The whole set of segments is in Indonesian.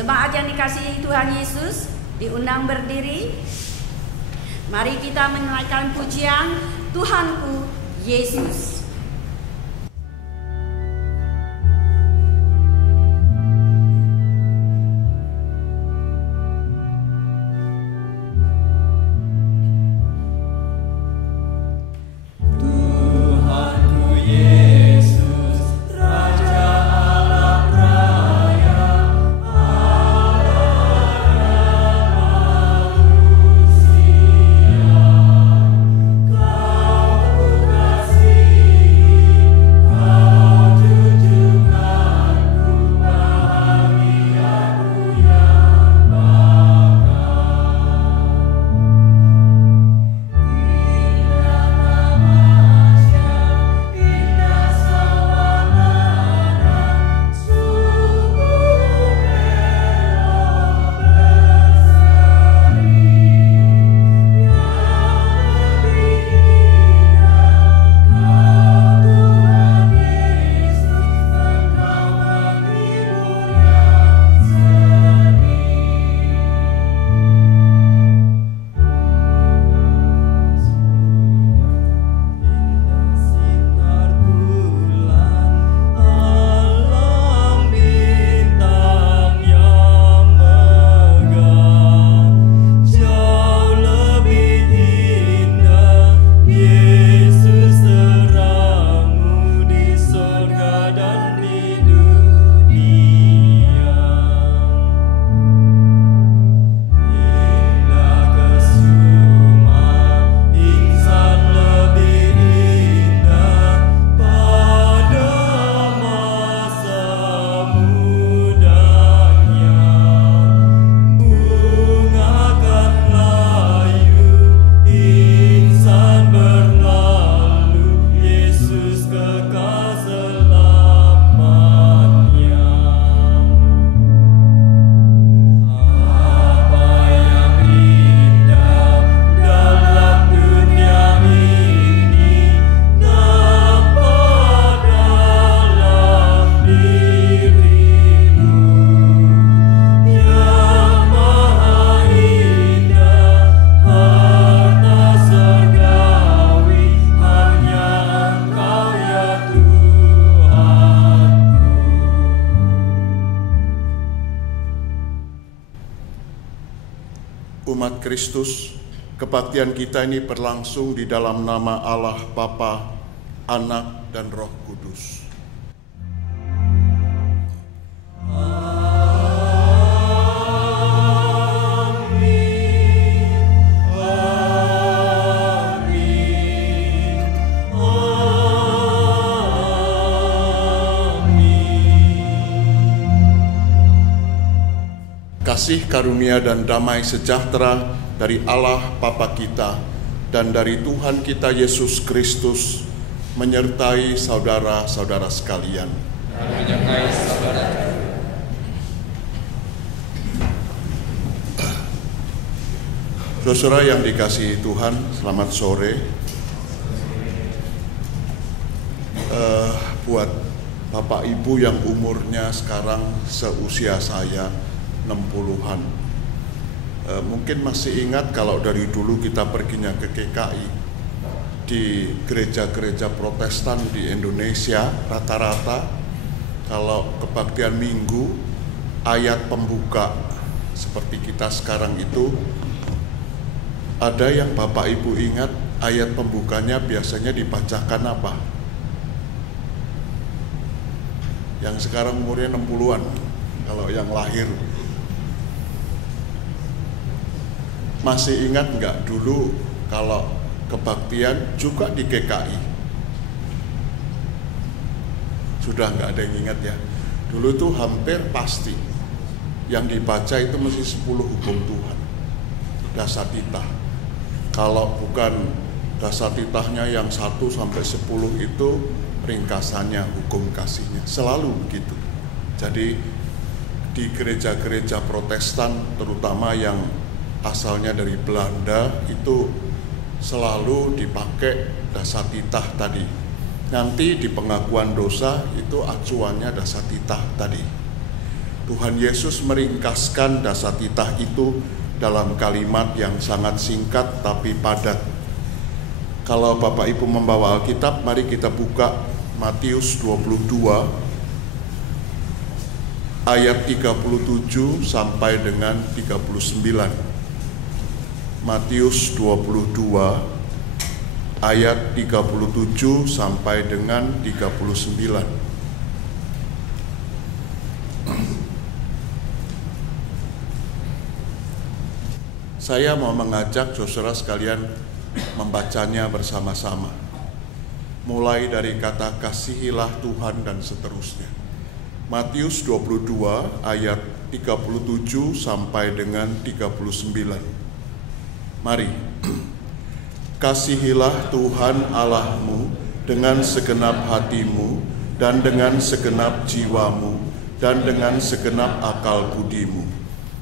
Jemaat yang dikasihi Tuhan Yesus, diundang berdiri. Mari kita menaikkan pujian Tuhanku Yesus. Umat Kristus, kebaktian kita ini berlangsung di dalam nama Allah Bapa, Anak, dan Roh Kudus. Kasih karunia dan damai sejahtera dari Allah Bapa kita dan dari Tuhan kita Yesus Kristus menyertai saudara-saudara sekalian. Saudara yang dikasihi Tuhan, selamat sore. Buat Bapak Ibu yang umurnya sekarang seusia saya, 60-an. Mungkin masih ingat kalau dari dulu kita perginya ke GKI. Di gereja-gereja Protestan di Indonesia, rata-rata kalau kebaktian minggu, ayat pembuka seperti kita sekarang itu, ada yang Bapak Ibu ingat ayat pembukanya biasanya dibacakan apa? Yang sekarang umurnya 60-an, kalau yang lahir. Masih ingat nggak dulu kalau kebaktian juga di GKI? Sudah nggak ada yang ingat ya? Dulu tuh hampir pasti yang dibaca itu mesti 10 hukum Tuhan, dasatitah. Kalau bukan dasatitahnya yang 1 sampai 10 itu ringkasannya hukum kasihnya, selalu begitu. Jadi di gereja-gereja Protestan terutama yang asalnya dari Belanda itu selalu dipakai dasatitah tadi. Nanti di pengakuan dosa itu acuannya dasatitah tadi. Tuhan Yesus meringkaskan dasatitah itu dalam kalimat yang sangat singkat tapi padat. Kalau Bapak Ibu membawa Alkitab, mari kita buka Matius 22 ayat 37 sampai dengan 39. Matius 22 ayat 37 sampai dengan 39. Saya mau mengajak saudara sekalian membacanya bersama-sama. Mulai dari kata kasihilah Tuhan dan seterusnya. Matius 22 ayat 37 sampai dengan 39. Mari. Kasihilah Tuhan Allahmu dengan segenap hatimu dan dengan segenap jiwamu dan dengan segenap akal budimu.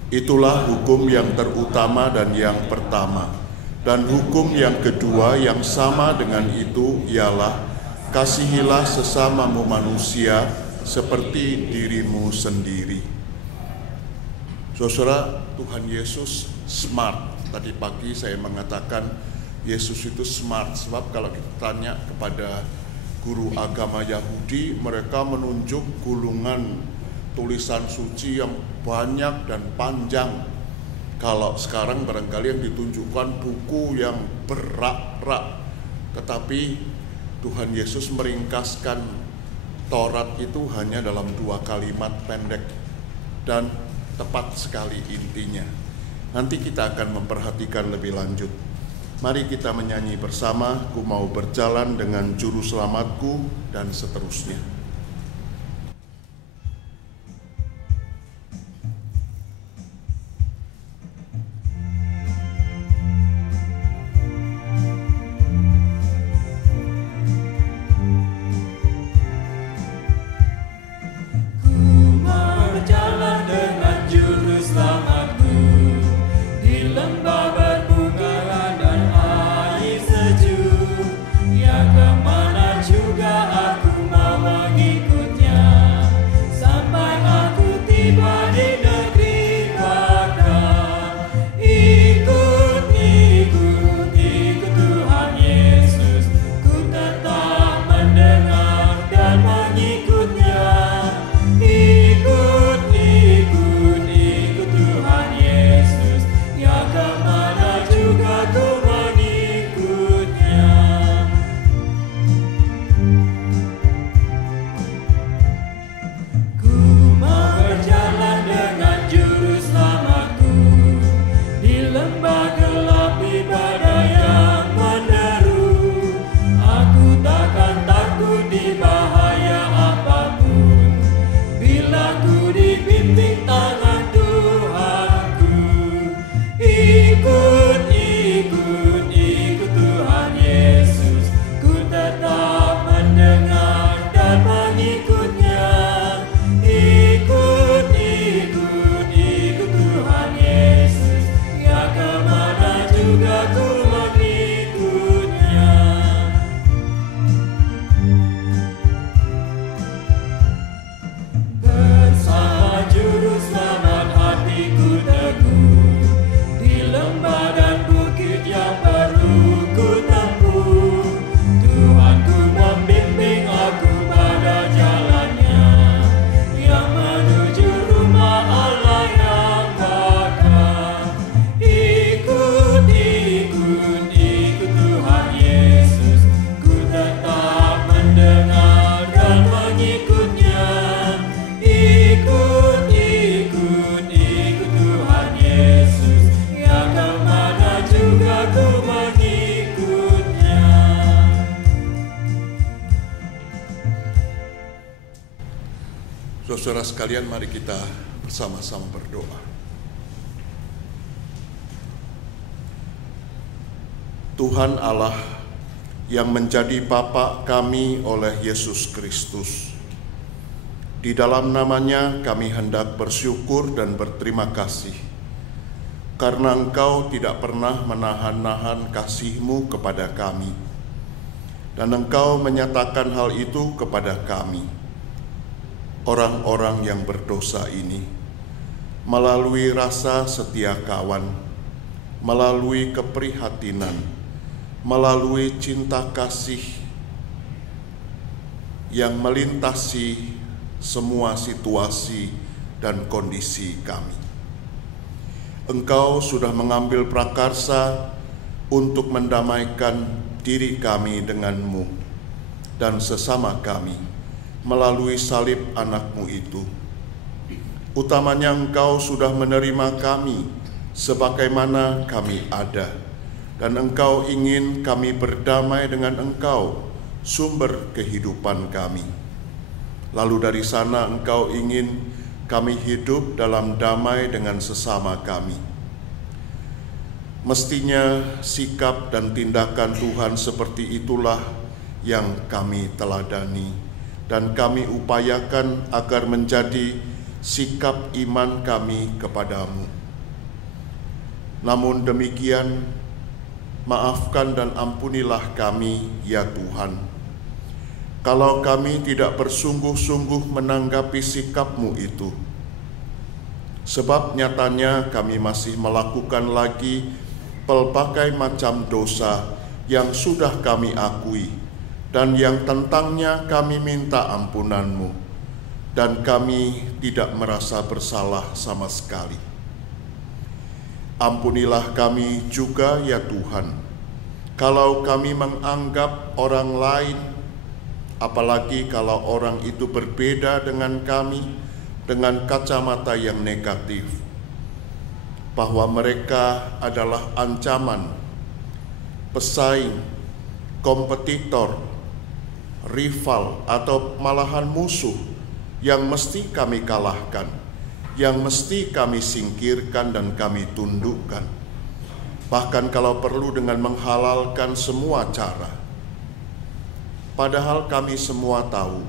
Itulah hukum yang terutama dan yang pertama. Dan hukum yang kedua yang sama dengan itu ialah kasihilah sesamamu manusia seperti dirimu sendiri. Saudara, Tuhan Yesus smart. Tadi pagi saya mengatakan Yesus itu smart, sebab kalau kita tanya kepada guru agama Yahudi, mereka menunjuk gulungan tulisan suci yang banyak dan panjang. Kalau sekarang barangkali yang ditunjukkan buku yang berak-rak, tetapi Tuhan Yesus meringkaskan Taurat itu hanya dalam 2 kalimat pendek dan tepat sekali intinya. Nanti kita akan memperhatikan lebih lanjut. Mari kita menyanyi bersama, ku mau berjalan dengan juru selamatku dan seterusnya. Saudara sekalian, mari kita bersama-sama berdoa. Tuhan Allah yang menjadi Bapa kami oleh Yesus Kristus, di dalam namanya kami hendak bersyukur dan berterima kasih karena Engkau tidak pernah menahan-nahan kasih-Mu kepada kami, dan Engkau menyatakan hal itu kepada kami, orang-orang yang berdosa ini. melalui rasa setia kawan, melalui keprihatinan, melalui cinta kasih yang melintasi semua situasi dan kondisi kami. Engkau sudah mengambil prakarsa untuk mendamaikan diri kami denganmu dan sesama kami melalui salib anak-Mu itu. Utamanya Engkau sudah menerima kami sebagaimana kami ada, dan Engkau ingin kami berdamai dengan Engkau, sumber kehidupan kami. Lalu dari sana Engkau ingin kami hidup dalam damai dengan sesama kami. Mestinya sikap dan tindakan Tuhan seperti itulah yang kami teladani dan kami upayakan agar menjadi sikap iman kami kepadamu. Namun demikian, maafkan dan ampunilah kami, ya Tuhan, kalau kami tidak bersungguh-sungguh menanggapi sikap-Mu itu. Sebab nyatanya kami masih melakukan lagi pelbagai macam dosa yang sudah kami akui dan yang tentangnya kami minta ampunan-Mu, dan kami tidak merasa bersalah sama sekali. Ampunilah kami juga, ya Tuhan, kalau kami menganggap orang lain, apalagi kalau orang itu berbeda dengan kami, dengan kacamata yang negatif, bahwa mereka adalah ancaman, pesaing, kompetitor, rival, atau malahan musuh yang mesti kami kalahkan, yang mesti kami singkirkan dan kami tundukkan, bahkan kalau perlu dengan menghalalkan semua cara. Padahal kami semua tahu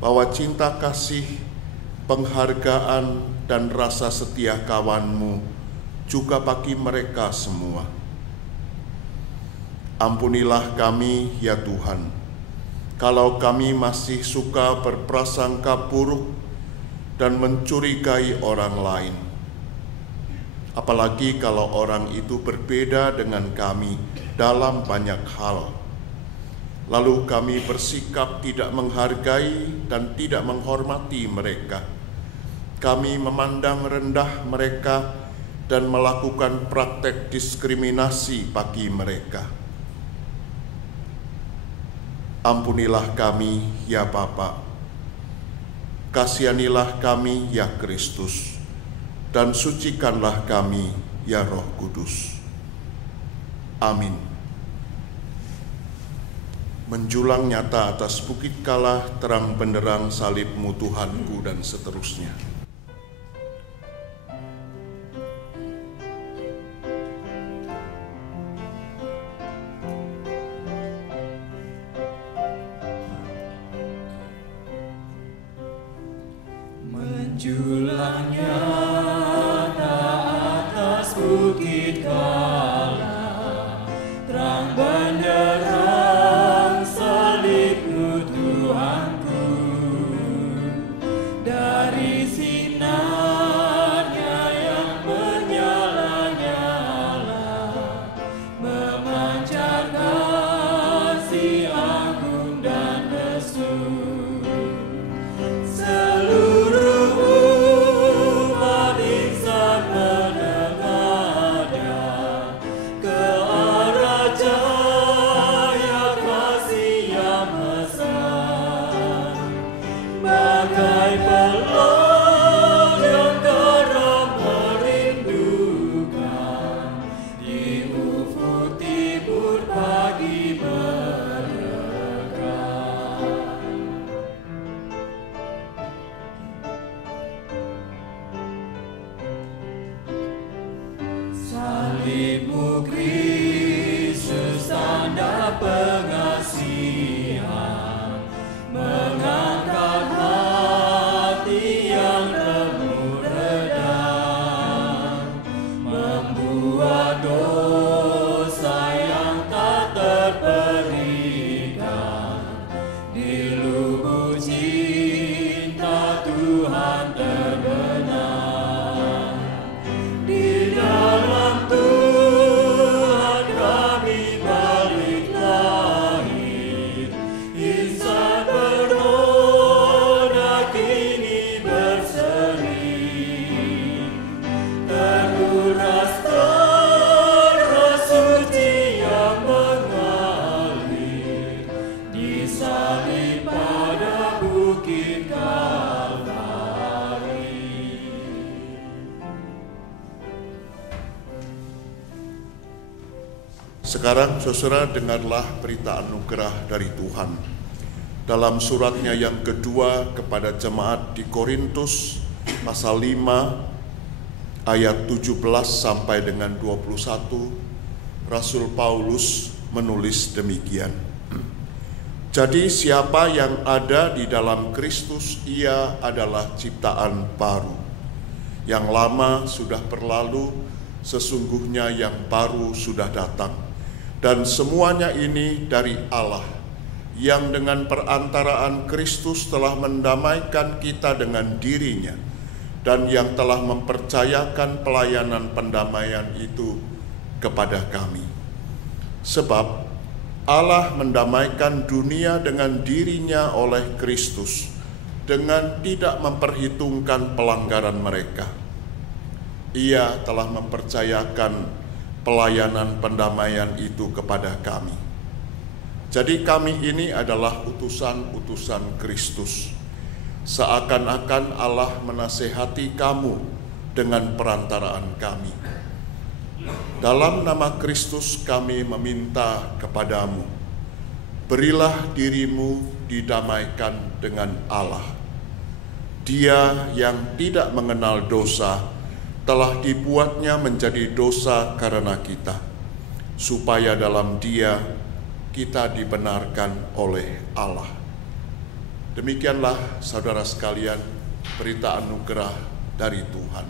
bahwa cinta kasih, penghargaan, dan rasa setia kawan-Mu juga bagi mereka semua. Ampunilah kami, ya Tuhan, kalau kami masih suka berprasangka buruk dan mencurigai orang lain, apalagi kalau orang itu berbeda dengan kami dalam banyak hal. Lalu kami bersikap tidak menghargai dan tidak menghormati mereka. Kami memandang rendah mereka dan melakukan praktek diskriminasi bagi mereka. Ampunilah kami, ya Bapa. Kasihanilah kami, ya Kristus, dan sucikanlah kami, ya Roh Kudus. Amin. Menjulang nyata atas bukit kala, terang benderang salib-Mu Tuhanku, dan seterusnya. Menjulang nyata atas bukit kala, terang benderang salib-Mu Tuhanku, dari sinarnya yang menyala-nyala, memancar kasih agung dan lesu. Salib-Mu Kristus, tanda pengasihan, mengangkat hati yang remuk redam, membuat dosa yang tak terperikan, di lubuk cinta Tuhan terbenam. Sekarang saudara dengarlah berita anugerah dari Tuhan. Dalam suratnya yang kedua kepada jemaat di Korintus pasal 5 ayat 17 sampai dengan 21, Rasul Paulus menulis demikian. Jadi siapa yang ada di dalam Kristus, ia adalah ciptaan baru. Yang lama sudah berlalu, sesungguhnya yang baru sudah datang. Dan semuanya ini dari Allah, yang dengan perantaraan Kristus telah mendamaikan kita dengan dirinya, dan yang telah mempercayakan pelayanan pendamaian itu kepada kami. Sebab Allah mendamaikan dunia dengan dirinya oleh Kristus, dengan tidak memperhitungkan pelanggaran mereka. Ia telah mempercayakan pelayanan pendamaian itu kepada kami. Jadi kami ini adalah utusan-utusan Kristus. Seakan-akan Allah menasehati kamu dengan perantaraan kami. Dalam nama Kristus kami meminta kepadamu, berilah dirimu didamaikan dengan Allah. Dia yang tidak mengenal dosa telah dibuatnya menjadi dosa karena kita, supaya dalam Dia kita dibenarkan oleh Allah. Demikianlah saudara sekalian berita anugerah dari Tuhan.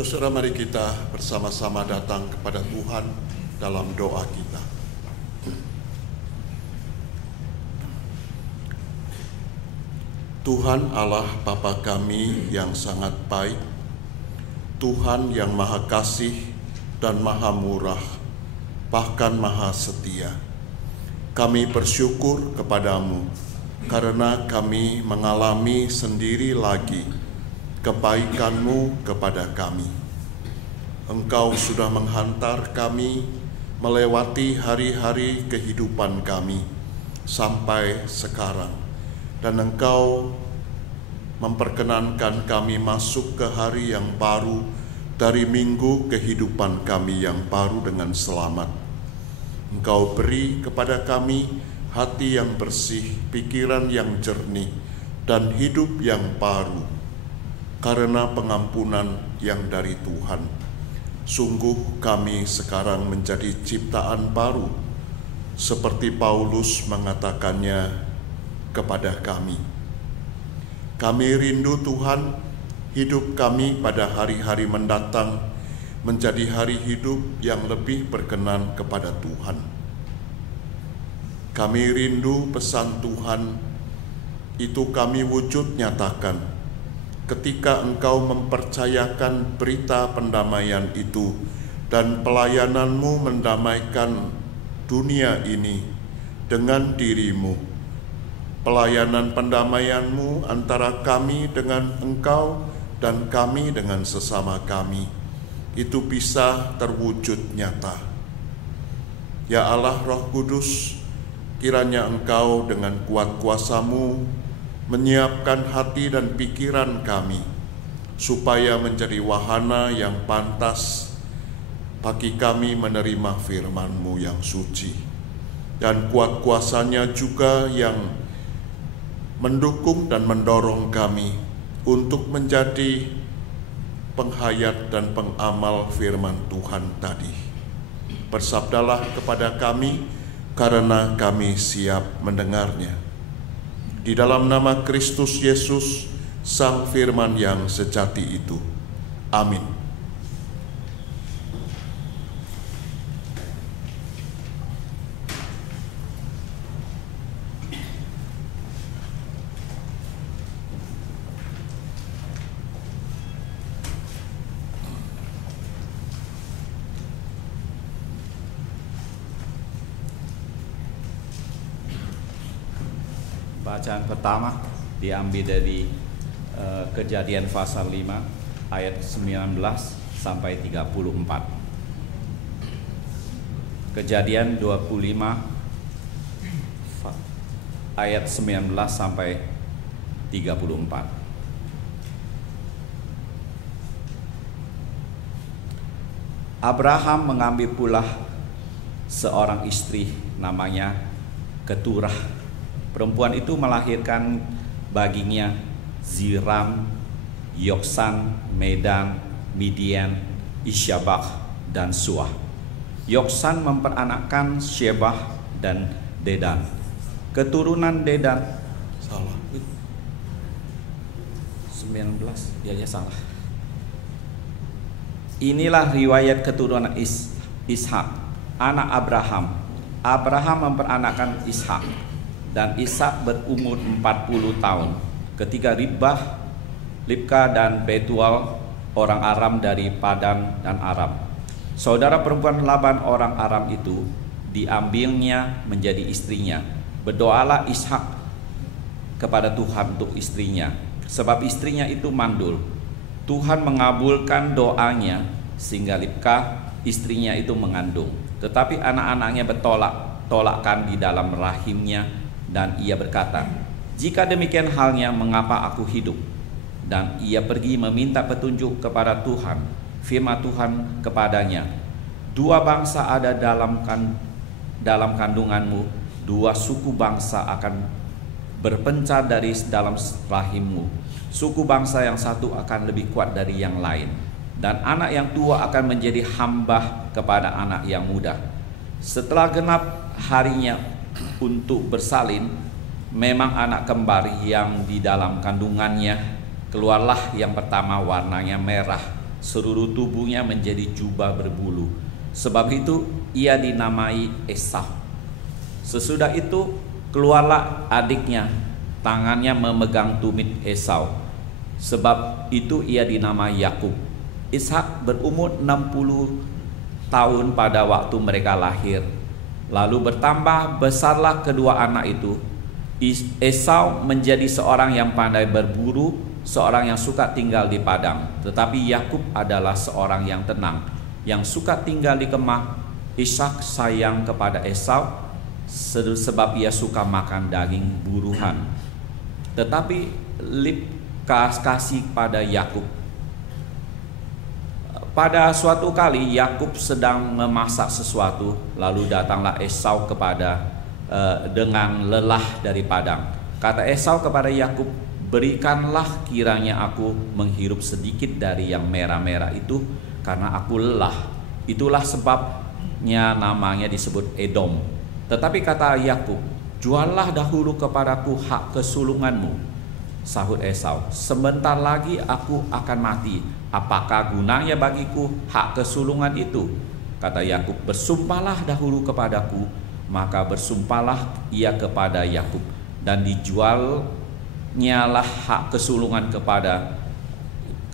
Saudara, mari kita bersama-sama datang kepada Tuhan dalam doa kita. Tuhan Allah Bapa kami yang sangat baik, Tuhan yang maha kasih dan maha murah, bahkan maha setia. Kami bersyukur kepadamu karena kami mengalami sendiri lagi kebaikan-Mu kepada kami. Engkau sudah menghantar kami melewati hari-hari kehidupan kami sampai sekarang, dan Engkau memperkenankan kami masuk ke hari yang baru dari minggu kehidupan kami yang baru dengan selamat. Engkau beri kepada kami hati yang bersih, pikiran yang jernih, dan hidup yang baru karena pengampunan yang dari Tuhan. Sungguh kami sekarang menjadi ciptaan baru, seperti Paulus mengatakannya kepada kami. Kami rindu Tuhan, hidup kami pada hari-hari mendatang menjadi hari hidup yang lebih berkenan kepada Tuhan. Kami rindu pesan Tuhan, itu kami wujud nyatakan ketika Engkau mempercayakan berita pendamaian itu dan pelayanan-Mu mendamaikan dunia ini dengan diri-Mu. Pelayanan pendamaian-Mu antara kami dengan Engkau dan kami dengan sesama kami, itu bisa terwujud nyata. Ya Allah Roh Kudus, kiranya Engkau dengan kuat kuasa-Mu menyiapkan hati dan pikiran kami supaya menjadi wahana yang pantas bagi kami menerima firman-Mu yang suci, dan kuat kuasanya juga yang mendukung dan mendorong kami untuk menjadi penghayat dan pengamal firman Tuhan tadi. Bersabdalah kepada kami karena kami siap mendengarnya. Di dalam nama Kristus Yesus, Sang Firman yang sejati itu. Amin. Bacaan pertama diambil dari Kejadian pasal 5 ayat 19 sampai 34. Kejadian 25 ayat 19 sampai 34. Abraham mengambil pula seorang istri namanya Keturah. Perempuan itu melahirkan baginya Ziram, Yoksan, Medan, Midian, Isyabak, dan Suah. Yoksan memperanakkan Shebah dan Dedan. Keturunan Dedan 19, dia salah. Inilah riwayat keturunan Ishak, anak Abraham. Abraham memperanakkan Ishak, dan Ishak berumur 40 tahun ketika Ribka dan Betuel orang Aram dari Padan dan Aram. Saudara perempuan Laban orang Aram itu diambilnya menjadi istrinya. Berdoalah Ishak kepada Tuhan untuk istrinya, sebab istrinya itu mandul. Tuhan mengabulkan doanya sehingga Ribka istrinya itu mengandung. Tetapi anak-anaknya bertolak-tolakan di dalam rahimnya, dan ia berkata, "Jika demikian halnya, mengapa aku hidup?" Dan ia pergi meminta petunjuk kepada Tuhan. Firman Tuhan kepadanya, "Dua bangsa ada dalam kandunganmu, dua suku bangsa akan berpencar dari dalam rahimmu. Suku bangsa yang satu akan lebih kuat dari yang lain, dan anak yang tua akan menjadi hamba kepada anak yang muda." Setelah genap harinya untuk bersalin, memang anak kembar yang di dalam kandungannya keluarlah. Yang pertama warnanya merah, seluruh tubuhnya menjadi jubah berbulu. Sebab itu ia dinamai Esau. Sesudah itu keluarlah adiknya, tangannya memegang tumit Esau. Sebab itu ia dinamai Yakub. Ishak berumur 60 tahun pada waktu mereka lahir. Lalu bertambah besarlah kedua anak itu. Esau menjadi seorang yang pandai berburu, seorang yang suka tinggal di padang. Tetapi Yakub adalah seorang yang tenang, yang suka tinggal di kemah. Ishak sayang kepada Esau sebab ia suka makan daging buruhan. Tetapi Ribka kasih pada Yakub. Pada suatu kali Yakub sedang memasak sesuatu, lalu datanglah Esau dengan lelah dari padang. Kata Esau kepada Yakub, "Berikanlah kiranya aku menghirup sedikit dari yang merah-merah itu, karena aku lelah." Itulah sebabnya namanya disebut Edom. Tetapi kata Yakub, "Juallah dahulu kepadaku hak kesulunganmu." Sahut Esau, "Sebentar lagi aku akan mati. Apakah gunanya bagiku hak kesulungan itu?" Kata Yakub, "Bersumpahlah dahulu kepadaku." Maka bersumpahlah ia kepada Yakub, dan dijualnyalah hak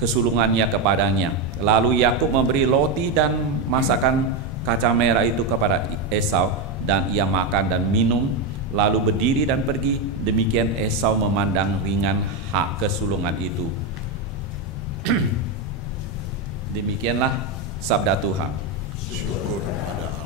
kesulungannya kepadanya. Lalu Yakub memberi roti dan masakan kacang merah itu kepada Esau, dan ia makan dan minum, lalu berdiri dan pergi. Demikian Esau memandang ringan hak kesulungan itu. Demikianlah sabda Tuhan. Syukur pada Allah.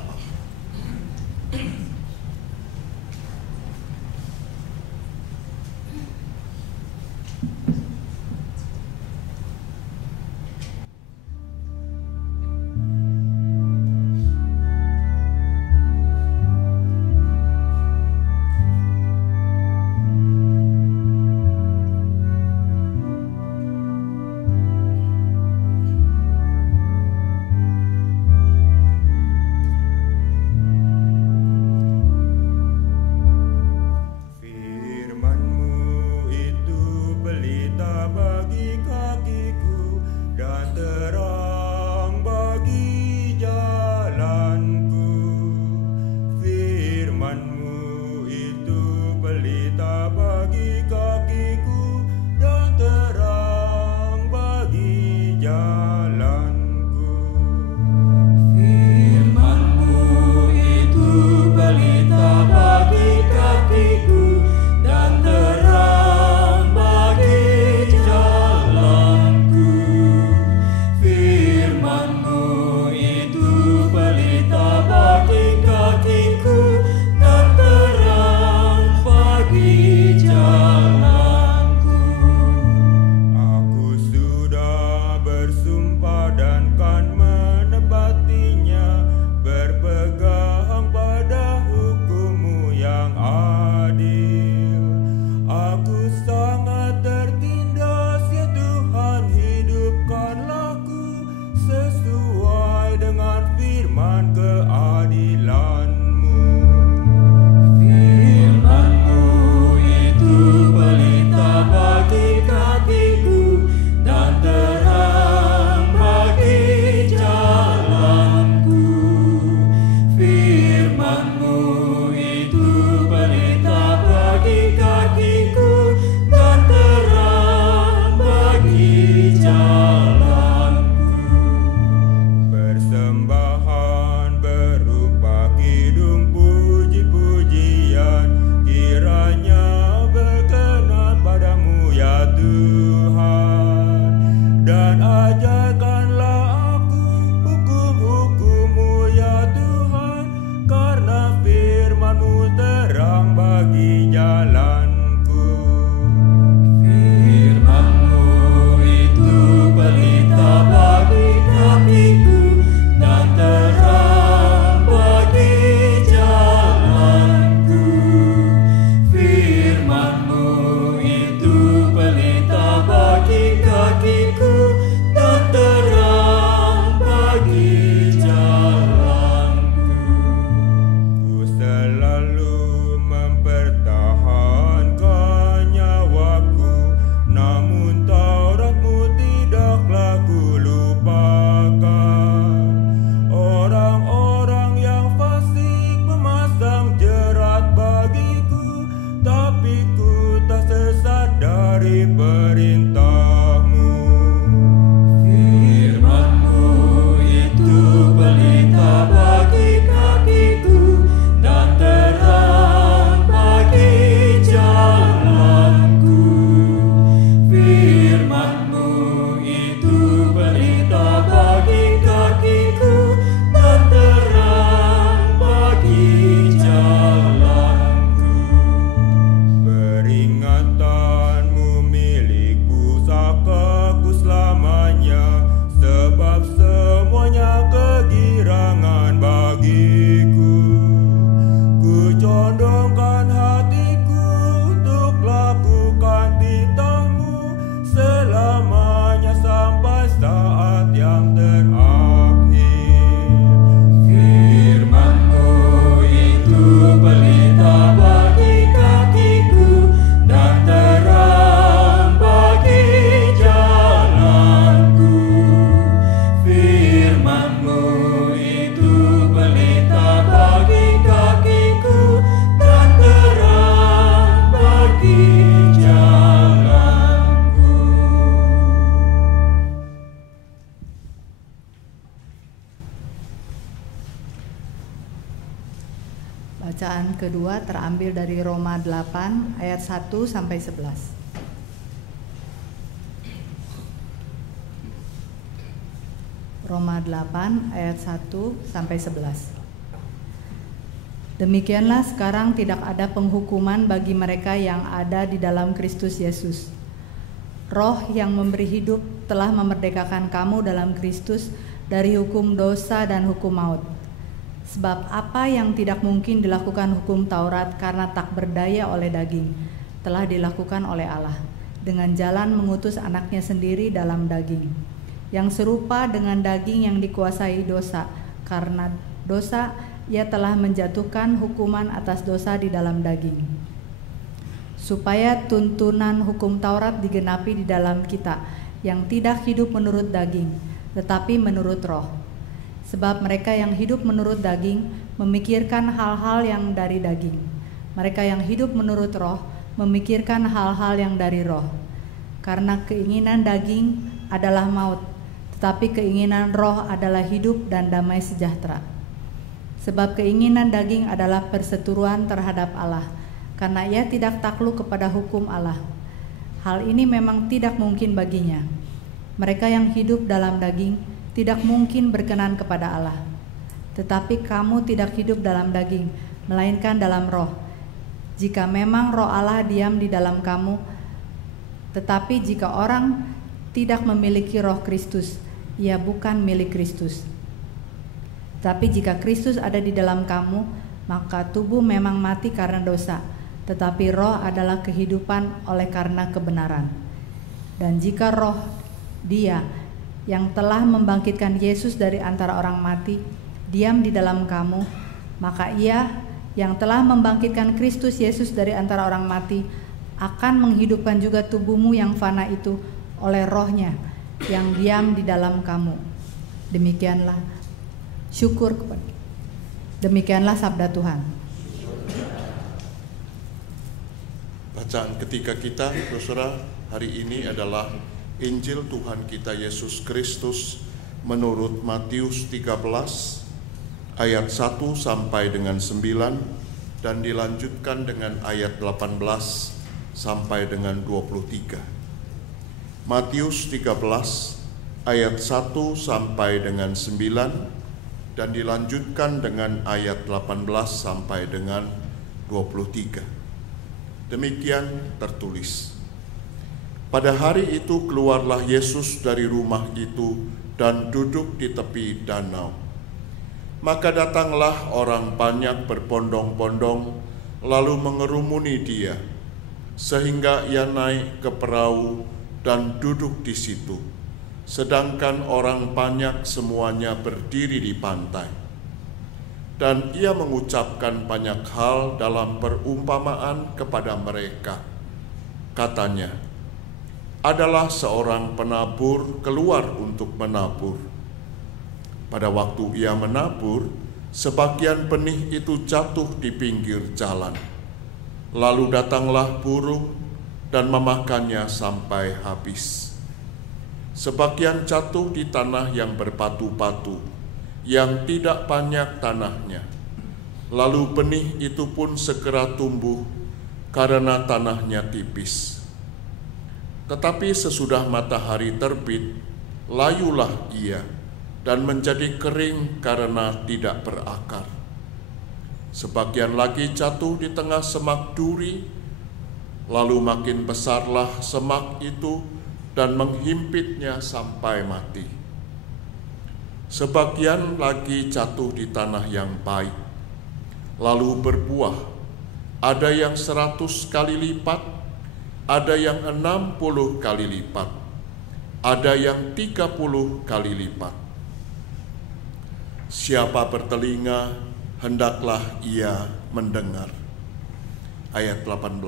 Persembahan Bacaan kedua terambil dari Roma 8 ayat 1 sampai 11. Roma 8 ayat 1 sampai 11. Demikianlah sekarang tidak ada penghukuman bagi mereka yang ada di dalam Kristus Yesus. Roh yang memberi hidup telah memerdekakan kamu dalam Kristus dari hukum dosa dan hukum maut. Sebab apa yang tidak mungkin dilakukan hukum Taurat karena tak berdaya oleh daging, telah dilakukan oleh Allah, dengan jalan mengutus anaknya sendiri dalam daging, yang serupa dengan daging yang dikuasai dosa. Karena dosa, ia telah menjatuhkan hukuman atas dosa di dalam daging, supaya tuntunan hukum Taurat digenapi di dalam kita, yang tidak hidup menurut daging, tetapi menurut roh. Sebab mereka yang hidup menurut daging memikirkan hal-hal yang dari daging. Mereka yang hidup menurut roh memikirkan hal-hal yang dari roh. Karena keinginan daging adalah maut, tetapi keinginan roh adalah hidup dan damai sejahtera. Sebab keinginan daging adalah perseteruan terhadap Allah, karena ia tidak takluk kepada hukum Allah. Hal ini memang tidak mungkin baginya. Mereka yang hidup dalam daging tidak mungkin berkenan kepada Allah. Tetapi kamu tidak hidup dalam daging, melainkan dalam roh. Jika memang roh Allah diam di dalam kamu, tetapi jika orang tidak memiliki roh Kristus, ia bukan milik Kristus. Tapi jika Kristus ada di dalam kamu, maka tubuh memang mati karena dosa, tetapi roh adalah kehidupan oleh karena kebenaran. Dan jika roh Dia yang telah membangkitkan Yesus dari antara orang mati diam di dalam kamu, maka Ia yang telah membangkitkan Kristus Yesus dari antara orang mati akan menghidupkan juga tubuhmu yang fana itu oleh Roh-Nya yang diam di dalam kamu. Demikianlah sabda Tuhan. Bacaan ketiga kita, saudara, hari ini adalah Injil Tuhan kita Yesus Kristus menurut Matius 13 ayat 1 sampai dengan 9 dan dilanjutkan dengan ayat 18 sampai dengan 23. Matius 13 ayat 1 sampai dengan 9 dan dilanjutkan dengan ayat 18 sampai dengan 23. Demikian tertulis. Pada hari itu keluarlah Yesus dari rumah itu dan duduk di tepi danau. Maka datanglah orang banyak berbondong-bondong lalu mengerumuni Dia, sehingga Ia naik ke perahu dan duduk di situ, sedangkan orang banyak semuanya berdiri di pantai. Dan Ia mengucapkan banyak hal dalam perumpamaan kepada mereka. Katanya, adalah seorang penabur keluar untuk menabur. Pada waktu ia menabur, sebagian benih itu jatuh di pinggir jalan. Lalu datanglah burung dan memakannya sampai habis. Sebagian jatuh di tanah yang berbatu-batu, yang tidak banyak tanahnya. Lalu benih itu pun segera tumbuh karena tanahnya tipis. Tetapi sesudah matahari terbit, layulah ia dan menjadi kering karena tidak berakar. Sebagian lagi jatuh di tengah semak duri, lalu makin besarlah semak itu dan menghimpitnya sampai mati. Sebagian lagi jatuh di tanah yang baik, lalu berbuah, ada yang 100 kali lipat, ada yang 60 kali lipat, ada yang 30 kali lipat. Siapa bertelinga, hendaklah ia mendengar. Ayat 18.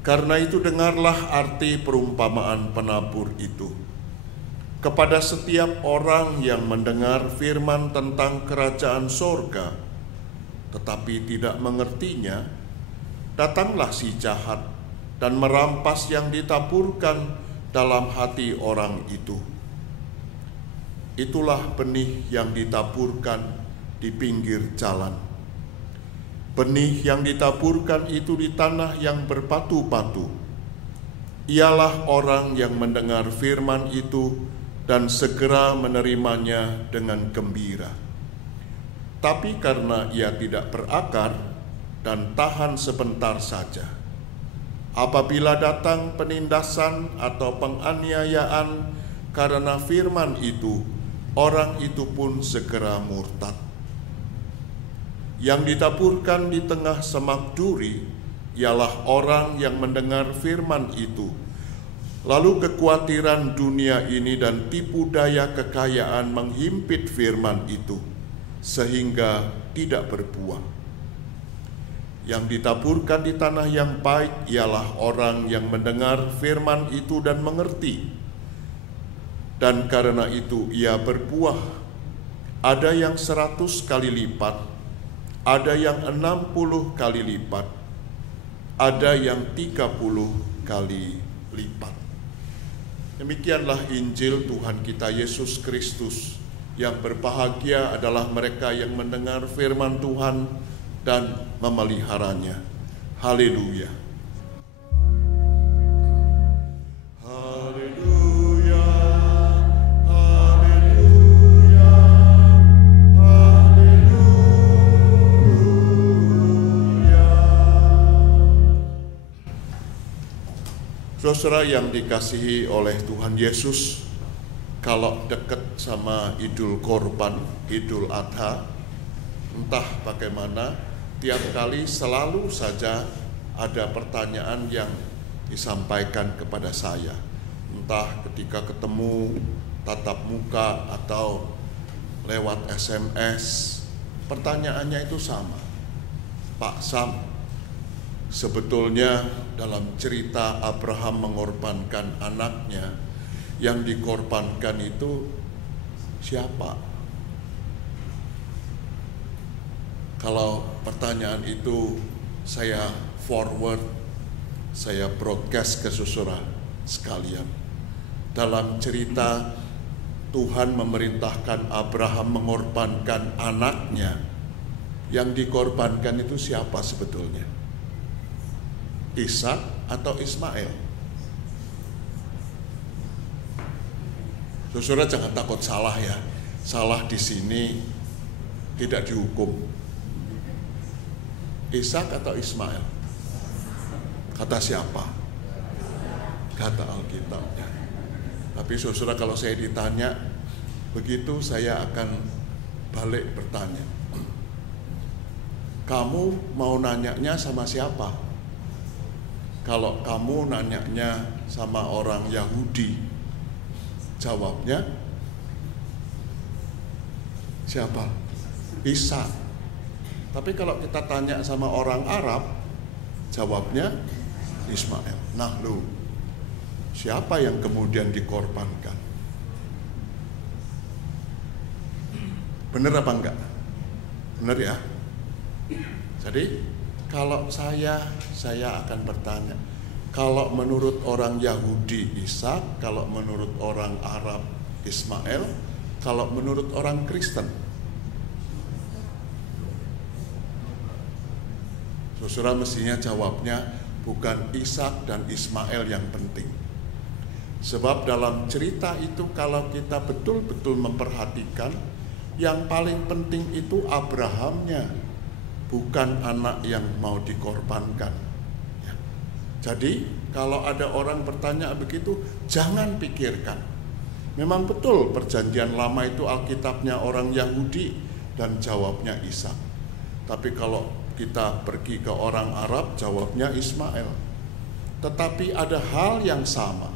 Karena itu dengarlah arti perumpamaan penabur itu. Kepada setiap orang yang mendengar firman tentang kerajaan sorga, tetapi tidak mengertinya, datanglah si jahat dan merampas yang ditaburkan dalam hati orang itu. Itulah benih yang ditaburkan di pinggir jalan. Benih yang ditaburkan itu di tanah yang berbatu-batu, ialah orang yang mendengar firman itu dan segera menerimanya dengan gembira. Tapi karena ia tidak berakar dan tahan sebentar saja, apabila datang penindasan atau penganiayaan karena firman itu, orang itu pun segera murtad. Yang ditaburkan di tengah semak duri ialah orang yang mendengar firman itu, lalu kekhawatiran dunia ini dan tipu daya kekayaan menghimpit firman itu, sehingga tidak berbuah. Yang ditaburkan di tanah yang baik ialah orang yang mendengar firman itu dan mengerti, dan karena itu ia berbuah, ada yang 100 kali lipat, ada yang 60 kali lipat, ada yang 30 kali lipat. Demikianlah Injil Tuhan kita Yesus Kristus. Yang berbahagia adalah mereka yang mendengar firman Tuhan dan memeliharanya. Haleluya. Saudara yang dikasihi oleh Tuhan Yesus, kalau dekat sama Idul Korban, Idul Adha, entah bagaimana, tiap kali selalu saja ada pertanyaan yang disampaikan kepada saya. Entah ketika ketemu tatap muka atau lewat SMS, pertanyaannya itu sama. Pak Sam, sebetulnya dalam cerita Abraham mengorbankan anaknya, yang dikorbankan itu siapa? Kalau pertanyaan itu saya forward, saya broadcast ke saudara sekalian. Dalam cerita Tuhan memerintahkan Abraham mengorbankan anaknya, yang dikorbankan itu siapa sebetulnya? Ishak atau Ismail? Saudara jangan takut salah ya. Salah di sini tidak dihukum. Ishak atau Ismail? Kata siapa? Kata Alkitabnya. Tapi saudara, kalau saya ditanya begitu, saya akan balik bertanya. Kamu mau nanyanya sama siapa? Kalau kamu nanyanya sama orang Yahudi, jawabnya siapa? Ishak. Tapi kalau kita tanya sama orang Arab, jawabnya Ismail. Nah lu, siapa yang kemudian dikorbankan? Bener apa enggak? Bener ya? Jadi kalau saya akan bertanya, kalau menurut orang Yahudi Ishak, kalau menurut orang Arab Ismail, kalau menurut orang Kristen, saudara mestinya jawabnya bukan Ishak dan Ismail yang penting. Sebab dalam cerita itu kalau kita betul-betul memperhatikan, yang paling penting itu Abrahamnya, bukan anak yang mau dikorbankan. Ya. Jadi kalau ada orang bertanya begitu, jangan pikirkan. Memang betul perjanjian lama itu Alkitabnya orang Yahudi dan jawabnya Ishak. Tapi kalau kita pergi ke orang Arab, jawabnya Ismail. Tetapi ada hal yang sama.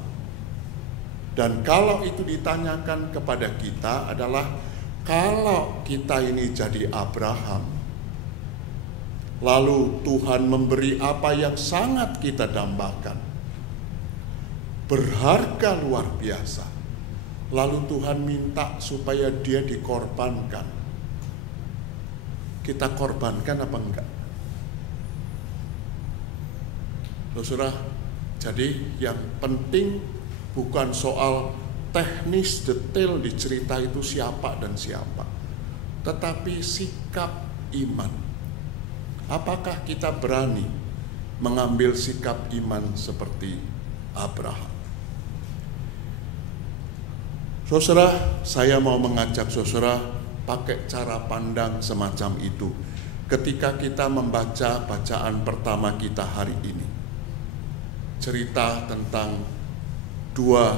Dan kalau itu ditanyakan kepada kita adalah, kalau kita ini jadi Abraham, lalu Tuhan memberi apa yang sangat kita dambakan, berharga luar biasa, lalu Tuhan minta supaya dia dikorbankan. Kita korbankan apa enggak? Saudara, jadi yang penting bukan soal teknis detail di cerita itu siapa dan siapa, tetapi sikap iman. Apakah kita berani mengambil sikap iman seperti Abraham? Saudara, saya mau mengajak saudara pakai cara pandang semacam itu ketika kita membaca bacaan pertama kita hari ini. Cerita tentang dua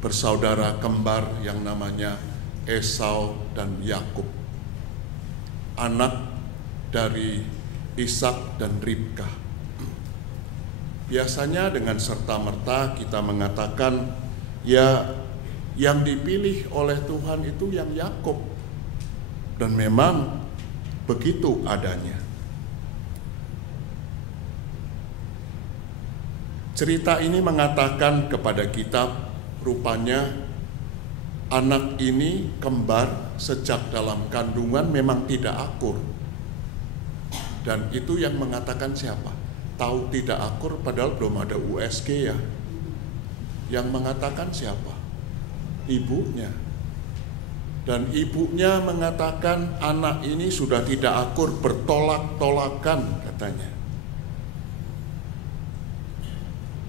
bersaudara kembar yang namanya Esau dan Yakub, anak dari Ishak dan Ribka. Biasanya dengan serta-merta kita mengatakan, ya, yang dipilih oleh Tuhan itu yang Yakub. Dan memang begitu adanya. Cerita ini mengatakan kepada kita, rupanya anak ini kembar sejak dalam kandungan memang tidak akur. Dan itu yang mengatakan siapa? Tahu tidak akur padahal belum ada USG ya. Yang mengatakan siapa? Ibunya. Dan ibunya mengatakan anak ini sudah tidak akur, bertolak-tolakan katanya.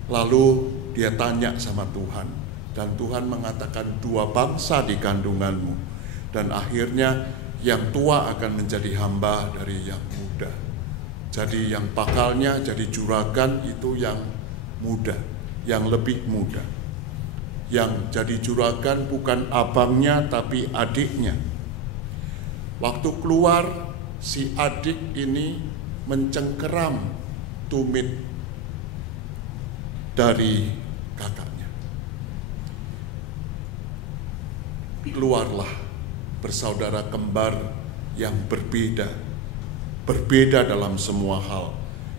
Lalu dia tanya sama Tuhan, dan Tuhan mengatakan 2 bangsa di kandunganmu, dan akhirnya yang tua akan menjadi hamba dari yang muda. Jadi yang pakalnya jadi juragan itu yang muda, yang lebih muda. Yang jadi juragan bukan abangnya tapi adiknya. Waktu keluar, si adik ini mencengkeram tumit dari kakaknya. Keluarlah bersaudara kembar yang berbeda dalam semua hal.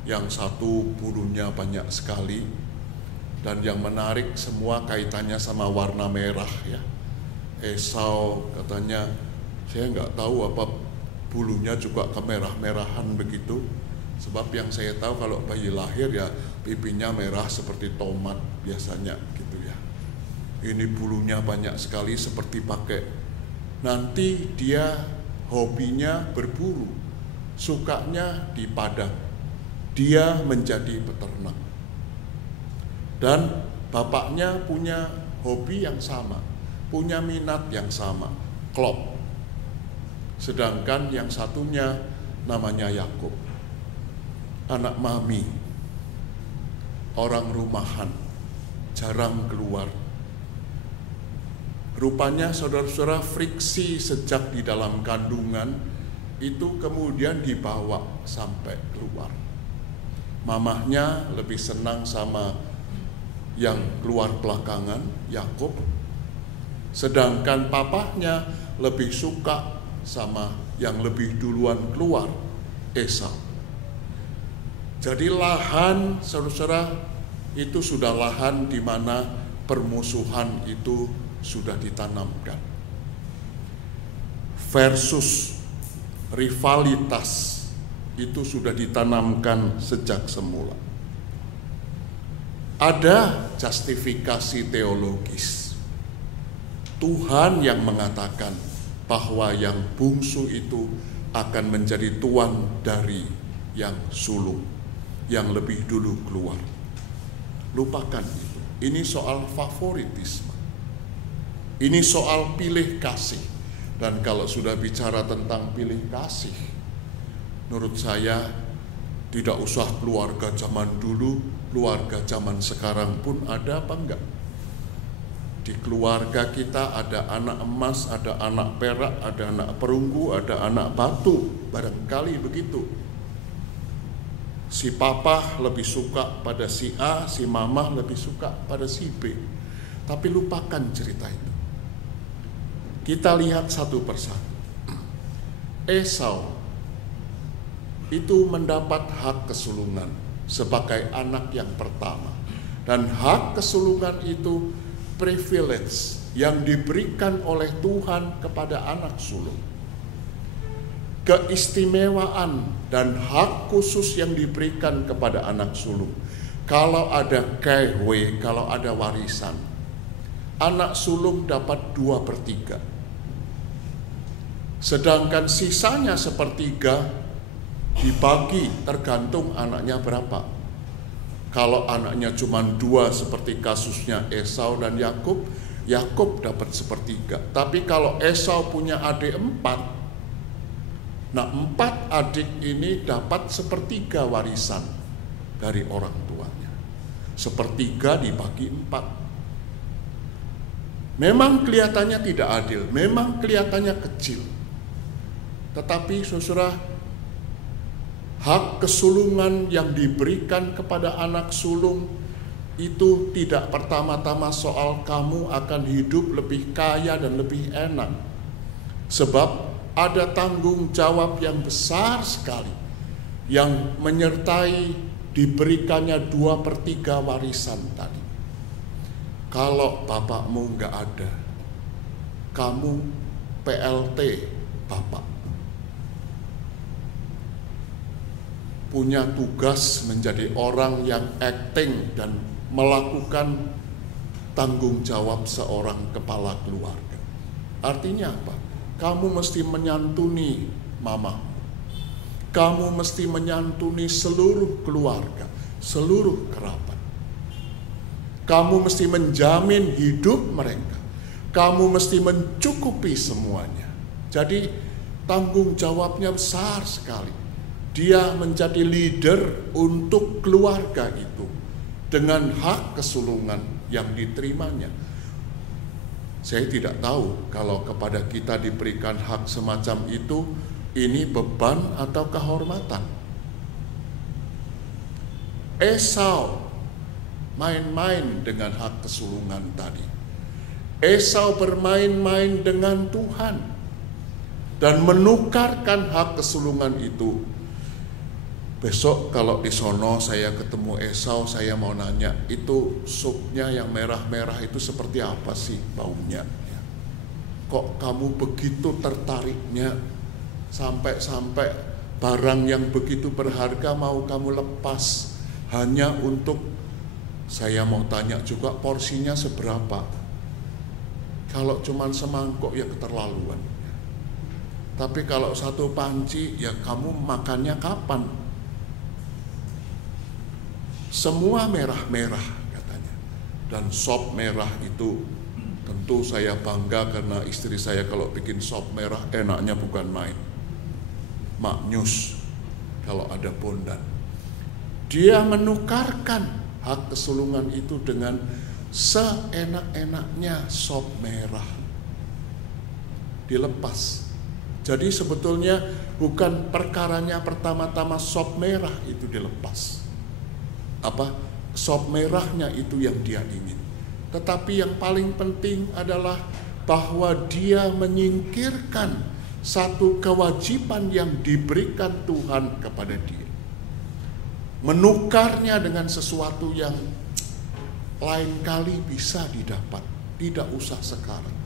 Yang satu bulunya banyak sekali, dan yang menarik semua kaitannya sama warna merah ya. Esau katanya, saya nggak tahu apa bulunya juga kemerah-merahan begitu. Sebab yang saya tahu kalau bayi lahir ya pipinya merah seperti tomat biasanya gitu ya. Ini bulunya banyak sekali seperti pakai. Nanti dia hobinya berburu, sukanya di padang. Dia menjadi peternak. Dan bapaknya punya hobi yang sama, punya minat yang sama, klop. Sedangkan yang satunya namanya Yakub, anak mami, orang rumahan, jarang keluar. Rupanya saudara-saudara, friksi sejak di dalam kandungan itu kemudian dibawa sampai keluar. Mamahnya lebih senang sama yang keluar belakangan, Yakub, sedangkan papahnya lebih suka sama yang lebih duluan keluar, Esau. Jadi lahan, saudara-saudara, itu sudah lahan di mana permusuhan itu sudah ditanamkan. Versus rivalitas itu sudah ditanamkan sejak semula. Ada justifikasi teologis. Tuhan yang mengatakan bahwa yang bungsu itu akan menjadi tuan dari yang sulung, yang lebih dulu keluar. Lupakan itu. Ini soal favoritisme. Ini soal pilih kasih. Dan kalau sudah bicara tentang pilih kasih, menurut saya tidak usah keluarga zaman dulu, keluarga zaman sekarang pun ada apa enggak? Di keluarga kita ada anak emas, ada anak perak, ada anak perunggu, ada anak batu, barangkali begitu. Si papa lebih suka pada si A, si mama lebih suka pada si B. Tapi lupakan cerita itu. Kita lihat satu persatu. Esau itu mendapat hak kesulungan sebagai anak yang pertama. Dan hak kesulungan itu privilege yang diberikan oleh Tuhan kepada anak sulung. Keistimewaan dan hak khusus yang diberikan kepada anak sulung. Kalau ada kehwe, kalau ada warisan, anak sulung dapat 2/3. Sedangkan sisanya 1/3 dibagi tergantung anaknya berapa. Kalau anaknya cuma 2 seperti kasusnya Esau dan Yakub, Yakub dapat 1/3. Tapi kalau Esau punya adik 4, nah 4 adik ini dapat 1/3 warisan dari orang tuanya. 1/3 dibagi 4. Memang kelihatannya tidak adil, memang kelihatannya kecil. Tetapi saudara, hak kesulungan yang diberikan kepada anak sulung itu tidak pertama-tama soal kamu akan hidup lebih kaya dan lebih enak. Sebab ada tanggung jawab yang besar sekali yang menyertai diberikannya 2/3 warisan tadi. Kalau bapakmu nggak ada, kamu PLT bapak. Punya tugas menjadi orang yang acting dan melakukan tanggung jawab seorang kepala keluarga. Artinya apa? Kamu mesti menyantuni mama. Kamu mesti menyantuni seluruh keluarga, seluruh kerabat. Kamu mesti menjamin hidup mereka. Kamu mesti mencukupi semuanya. Jadi tanggung jawabnya besar sekali. Dia menjadi leader untuk keluarga itu dengan hak kesulungan yang diterimanya. Saya tidak tahu kalau kepada kita diberikan hak semacam itu, ini beban atau kehormatan. Esau main-main dengan hak kesulungan tadi. Esau bermain-main dengan Tuhan dan menukarkan hak kesulungan itu. Besok kalau di sono saya ketemu Esau, saya mau nanya, itu supnya yang merah-merah itu seperti apa sih baunya? Kok kamu begitu tertariknya sampai barang yang begitu berharga mau kamu lepas hanya untuk, saya mau tanya juga, porsinya seberapa? Kalau cuman semangkok ya keterlaluan. Tapi kalau satu panci ya kamu makannya kapan? Semua merah-merah katanya. Dan sop merah itu tentu saya bangga karena istri saya kalau bikin sop merah enaknya bukan main. Maknyus kalau ada bondan. Dia menukarkan hak kesulungan itu dengan seenak-enaknya sop merah. Dilepas. Jadi sebetulnya bukan perkaranya pertama-tama sop merah itu dilepas. Sop merahnya itu yang dia ingin. Tetapi yang paling penting adalah bahwa dia menyingkirkan satu kewajiban yang diberikan Tuhan kepada dia. Menukarnya dengan sesuatu yang lain kali bisa didapat, tidak usah sekarang.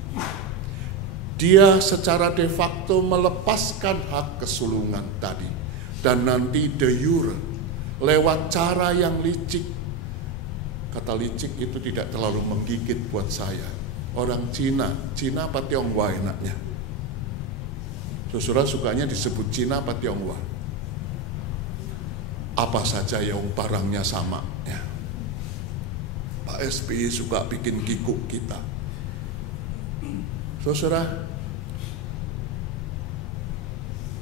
Dia secara de facto melepaskan hak kesulungan tadi. Dan nanti de jure lewat cara yang licik. Kata licik itu tidak terlalu menggigit buat saya. Orang Cina apa Tionghoa enaknya? Saudara sukanya disebut Cina apa Tionghoa? Apa saja yang barangnya sama ya. Pak SBY suka bikin kikuk kita. Saudara,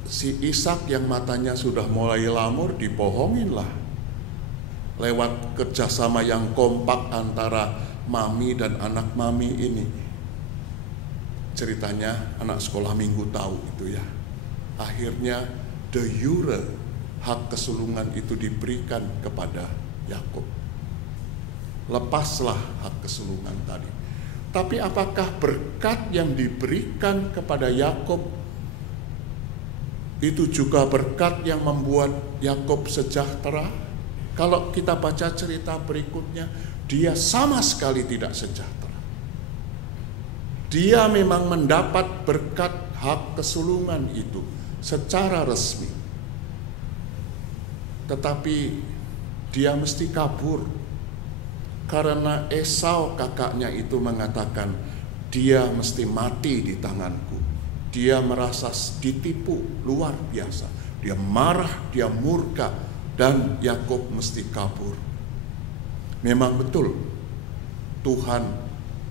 si Ishak yang matanya sudah mulai lamur dibohongin lah. Lewat kerjasama yang kompak antara mami dan anak mami ini. Ceritanya anak sekolah minggu tahu itu ya. Akhirnya de jure hak kesulungan itu diberikan kepada Yakub. Lepaslah hak kesulungan tadi. Tapi apakah berkat yang diberikan kepada Yakub itu juga berkat yang membuat Yakub sejahtera? Kalau kita baca cerita berikutnya, dia sama sekali tidak sejahtera. Dia memang mendapat berkat hak kesulungan itu secara resmi. Tetapi dia mesti kabur. Karena Esau kakaknya itu mengatakan, dia mesti mati di tanganku. Dia merasa ditipu luar biasa. dia marah, dia murka, dan Yakub mesti kabur. Memang betul, Tuhan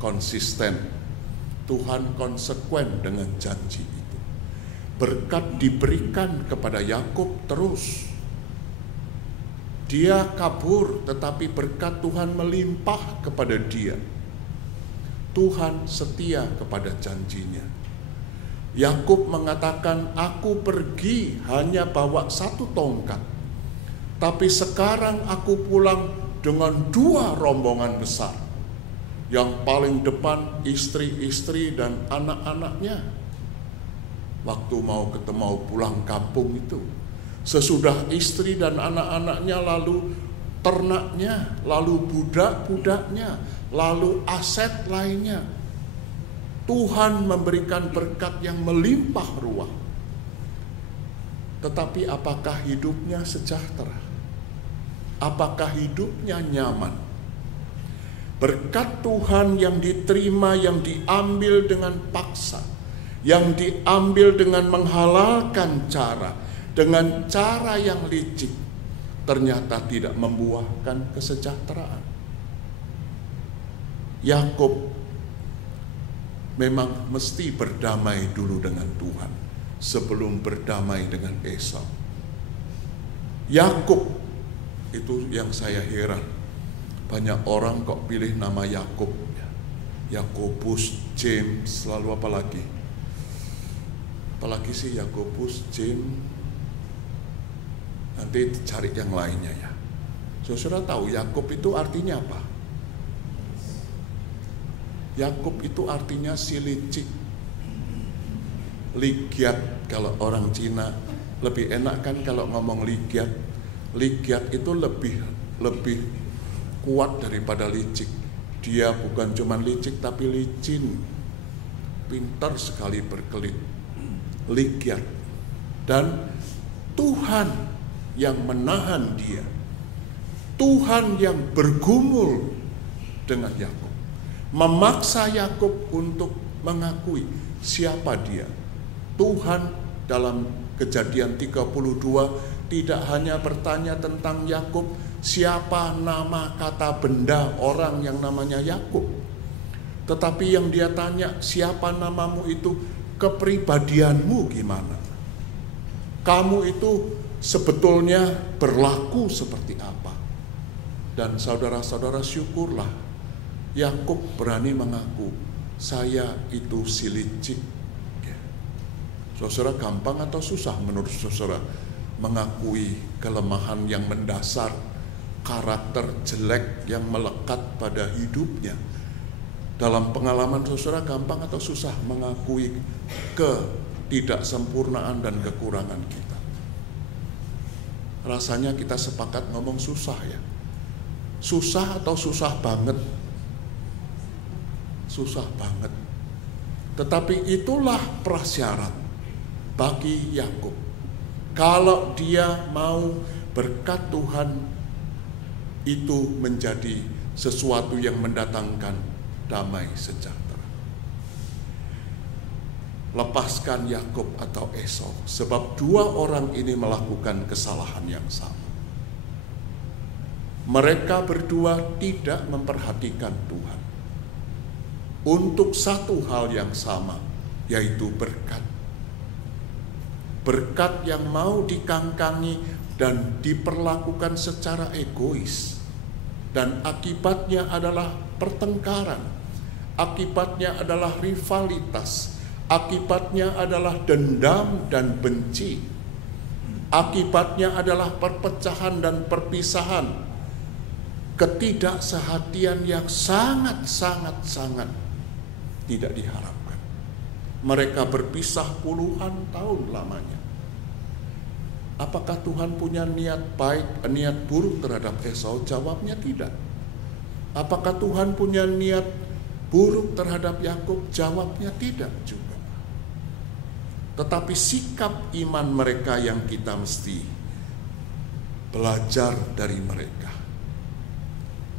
konsisten, Tuhan konsekuen dengan janji itu. Berkat diberikan kepada Yakub terus. Dia kabur, tetapi berkat Tuhan melimpah kepada dia. Tuhan setia kepada janjinya. Yakub mengatakan, aku pergi hanya bawa 1 tongkat, tapi sekarang aku pulang dengan 2 rombongan besar. Yang paling depan istri-istri dan anak-anaknya. Waktu mau pulang kampung itu, sesudah istri dan anak-anaknya, lalu ternaknya, lalu budak-budaknya, lalu aset lainnya. Tuhan memberikan berkat yang melimpah ruah. Tetapi apakah hidupnya sejahtera? Apakah hidupnya nyaman? Berkat Tuhan yang diterima, yang diambil dengan paksa, yang diambil dengan menghalalkan cara, dengan cara yang licik, ternyata tidak membuahkan kesejahteraan. Yakub memang mesti berdamai dulu dengan Tuhan sebelum berdamai dengan Esau. Yakub itu yang saya heran. Banyak orang kok pilih nama Yakub. Yakobus, James, lalu apa lagi? Apalagi sih Yakobus, James. Nanti cari yang lainnya ya. Saudara tahu Yakub itu artinya apa? Yakub itu artinya si licik, ligiat. Kalau orang Cina lebih enak kan kalau ngomong ligiat. Ligiat itu lebih kuat daripada licik. Dia bukan cuma licik tapi licin, pintar sekali berkelit, ligiat. Dan Tuhan yang menahan dia, Tuhan yang bergumul dengan Yakub, memaksa Yakub untuk mengakui siapa dia. Tuhan dalam Kejadian 32 tidak hanya bertanya tentang Yakub, siapa nama kata benda orang yang namanya Yakub, tetapi yang dia tanya, siapa namamu itu, kepribadianmu gimana? Kamu itu sebetulnya berlaku seperti apa? Dan saudara-saudara, syukurlah Yakub berani mengaku, saya itu si licik. Saudara, gampang atau susah menurut saudara mengakui kelemahan yang mendasar, karakter jelek yang melekat pada hidupnya? Dalam pengalaman saudara, gampang atau susah mengakui ketidaksempurnaan dan kekurangan kita? Rasanya kita sepakat ngomong susah ya. Susah atau susah banget? Susah banget. Tetapi itulah prasyarat bagi Yakub. Kalau dia mau berkat Tuhan itu menjadi sesuatu yang mendatangkan damai sejahtera. Lepaskan Yakub atau Esau, sebab dua orang ini melakukan kesalahan yang sama. Mereka berdua tidak memperhatikan Tuhan untuk satu hal yang sama, yaitu berkat. Berkat yang mau dikangkangi dan diperlakukan secara egois. Dan akibatnya adalah pertengkaran. Akibatnya adalah rivalitas. Akibatnya adalah dendam dan benci. Akibatnya adalah perpecahan dan perpisahan. Ketidaksehatian yang sangat-sangat tidak diharapkan. Mereka berpisah puluhan tahun lamanya. Apakah Tuhan punya niat baik, niat buruk terhadap Esau? Jawabnya tidak. Apakah Tuhan punya niat buruk terhadap Yakub? Jawabnya tidak juga. Tetapi sikap iman mereka yang kita mesti belajar dari mereka.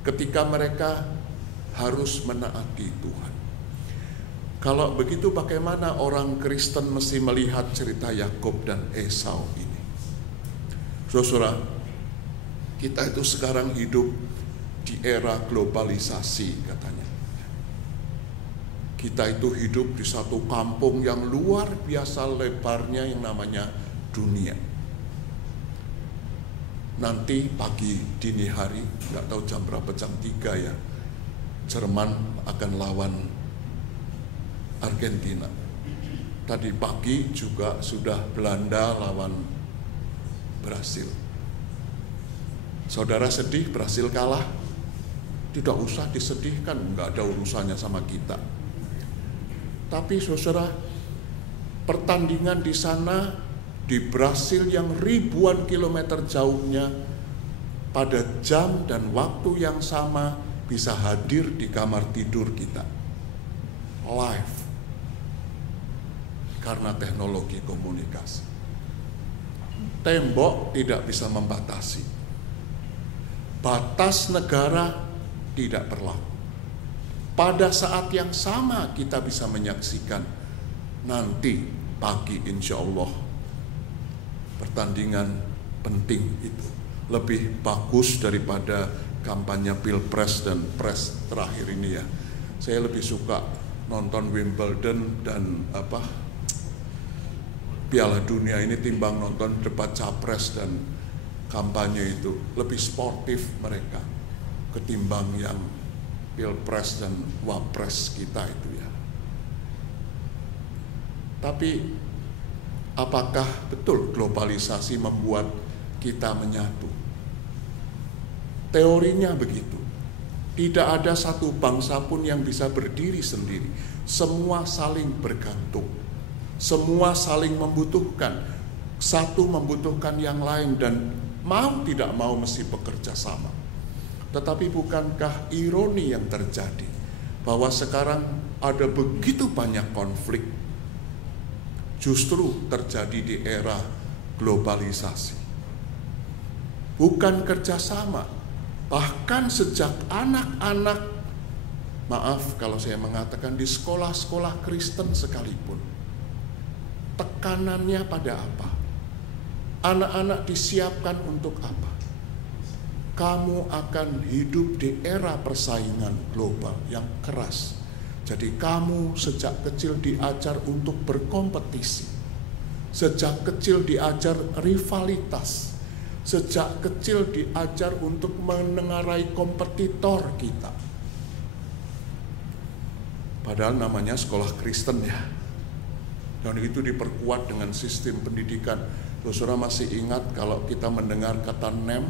Ketika mereka harus menaati Tuhan. Kalau begitu bagaimana orang Kristen mesti melihat cerita Yakub dan Esau ini? Saudara, kita itu sekarang hidup di era globalisasi katanya. Kita itu hidup di satu kampung yang luar biasa lebarnya yang namanya dunia. Nanti pagi dini hari, nggak tahu jam berapa, jam 3 ya, Jerman akan lawan Argentina. Tadi pagi juga sudah Belanda lawan Brasil. Saudara sedih Brasil kalah? Tidak usah disedihkan, nggak ada urusannya sama kita. Tapi saudara, pertandingan di sana, di Brasil yang ribuan kilometer jauhnya, pada jam dan waktu yang sama bisa hadir di kamar tidur kita. Live. Karena teknologi komunikasi. Tembok tidak bisa membatasi. Batas negara tidak berlaku. Pada saat yang sama kita bisa menyaksikan nanti pagi insya Allah pertandingan penting itu lebih bagus daripada kampanye Pilpres dan Pres terakhir ini ya. Saya lebih suka nonton Wimbledon dan Piala Dunia ini timbang nonton debat capres dan kampanye itu. Lebih sportif mereka ketimbang yang Pilpres dan Wapres kita itu ya. Tapi apakah betul globalisasi membuat kita menyatu? Teorinya begitu. Tidak ada satu bangsa pun yang bisa berdiri sendiri. Semua saling bergantung. Semua saling membutuhkan. Satu membutuhkan yang lain dan mau tidak mau mesti bekerja sama. Tetapi bukankah ironi yang terjadi bahwa sekarang ada begitu banyak konflik justru terjadi di era globalisasi. Bukan kerjasama. Bahkan sejak anak-anak, maaf kalau saya mengatakan di sekolah-sekolah Kristen sekalipun, tekanannya pada apa? Anak-anak disiapkan untuk apa? Kamu akan hidup di era persaingan global yang keras. Jadi kamu sejak kecil diajar untuk berkompetisi. Sejak kecil diajar rivalitas. Sejak kecil diajar untuk menengarai kompetitor kita. Padahal namanya sekolah Kristen ya. Dan itu diperkuat dengan sistem pendidikan. Saudara masih ingat kalau kita mendengar kata NEM?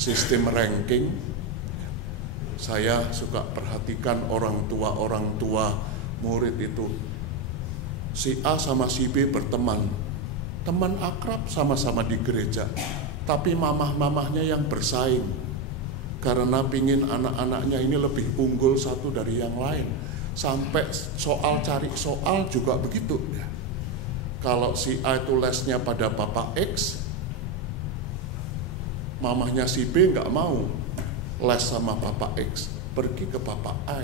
Sistem ranking. Saya suka perhatikan orang tua murid itu. Si A sama si B berteman, teman akrab sama-sama di gereja, tapi mamah-mamahnya yang bersaing karena pingin anak-anaknya ini lebih unggul satu dari yang lain. Sampai soal cari soal juga begitu ya. Kalau si A itu lesnya pada Bapak X, mamahnya si B nggak mau les sama Bapak X, pergi ke Bapak A.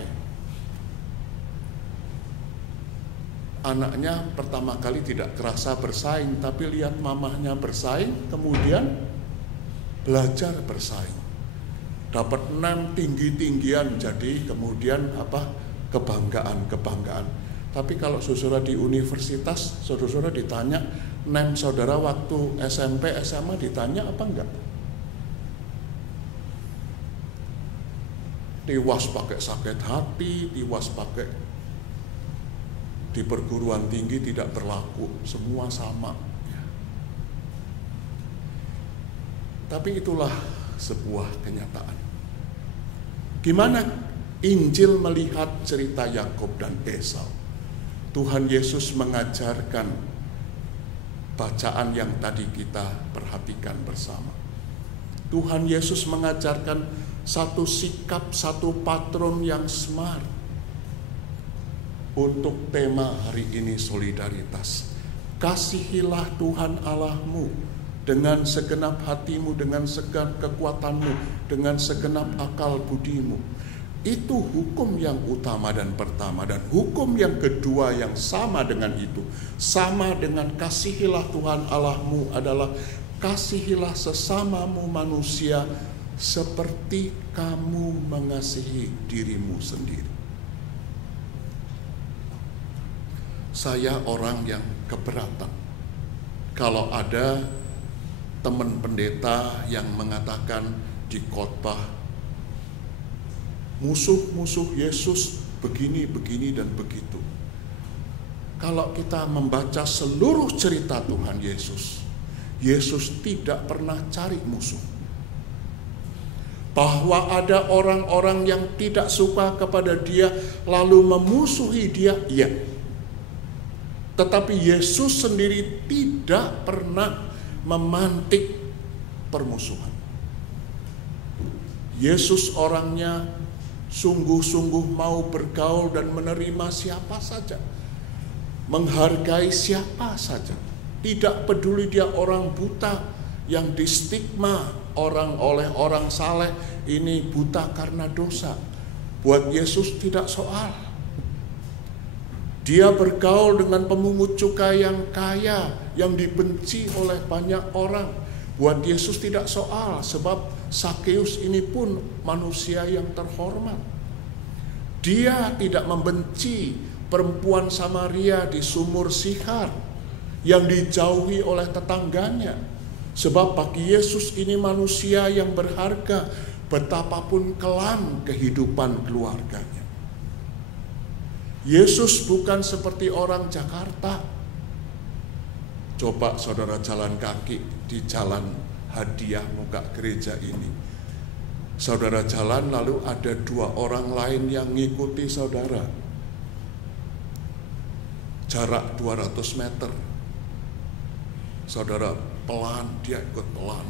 Anaknya pertama kali tidak kerasa bersaing, tapi lihat mamahnya bersaing, kemudian belajar bersaing. Dapat 6 tinggi-tinggian, jadi kemudian kebanggaan. Tapi kalau saudara di universitas, saudara ditanya, NEM saudara waktu SMP, SMA ditanya apa enggak? Tiwas pakai sakit hati, tiwas pakai di perguruan tinggi tidak berlaku, semua sama. Tapi itulah sebuah kenyataan. Gimana Injil melihat cerita Yakub dan Esau? Tuhan Yesus mengajarkan bacaan yang tadi kita perhatikan bersama. Tuhan Yesus mengajarkan satu sikap, satu patron yang smart untuk tema hari ini, solidaritas. Kasihilah Tuhan Allahmu dengan segenap hatimu, dengan segenap kekuatanmu, dengan segenap akal budimu. Itu hukum yang utama dan pertama. Dan hukum yang kedua yang sama dengan itu, sama dengan kasihilah Tuhan Allahmu, adalah kasihilah sesamamu manusia seperti kamu mengasihi dirimu sendiri. Saya orang yang keberatan kalau ada teman pendeta yang mengatakan di khotbah, musuh-musuh Yesus begini, begini, dan begitu. Kalau kita membaca seluruh cerita Tuhan Yesus, Yesus tidak pernah cari musuh. Bahwa ada orang-orang yang tidak suka kepada dia lalu memusuhi dia, iya. Tetapi Yesus sendiri tidak pernah memantik permusuhan. Yesus orangnya sungguh-sungguh mau bergaul dan menerima siapa saja, menghargai siapa saja. Tidak peduli dia orang buta yang distigma orang oleh orang saleh, ini buta karena dosa. Buat Yesus tidak soal. Dia bergaul dengan pemungut cukai yang kaya, yang dibenci oleh banyak orang. Buat Yesus tidak soal, sebab Sakeus ini pun manusia yang terhormat. Dia tidak membenci perempuan Samaria di sumur Sikhar yang dijauhi oleh tetangganya. Sebab bagi Yesus ini manusia yang berharga, betapapun kelam kehidupan keluarganya. Yesus bukan seperti orang Jakarta. Coba saudara jalan kaki di jalan Hadiah Muka Gereja ini. Saudara jalan lalu ada dua orang lain yang ngikuti saudara. Jarak 200 meter. Saudara pelan, dia ikut pelan.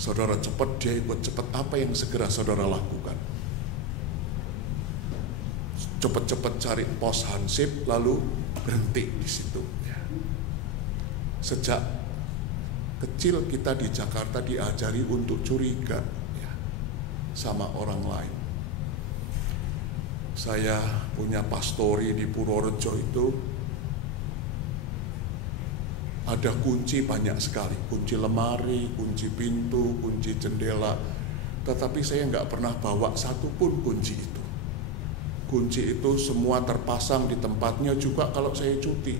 Saudara cepat, dia ikut cepat. Apa yang segera saudara lakukan? Cepat-cepat cari pos hansip lalu berhenti di situ. Sejak kecil kita di Jakarta diajari untuk curiga sama orang lain. Saya punya pastori di Purworejo itu, ada kunci banyak sekali, kunci lemari, kunci pintu, kunci jendela. Tetapi saya nggak pernah bawa satupun kunci itu. Kunci itu semua terpasang di tempatnya juga kalau saya cuti.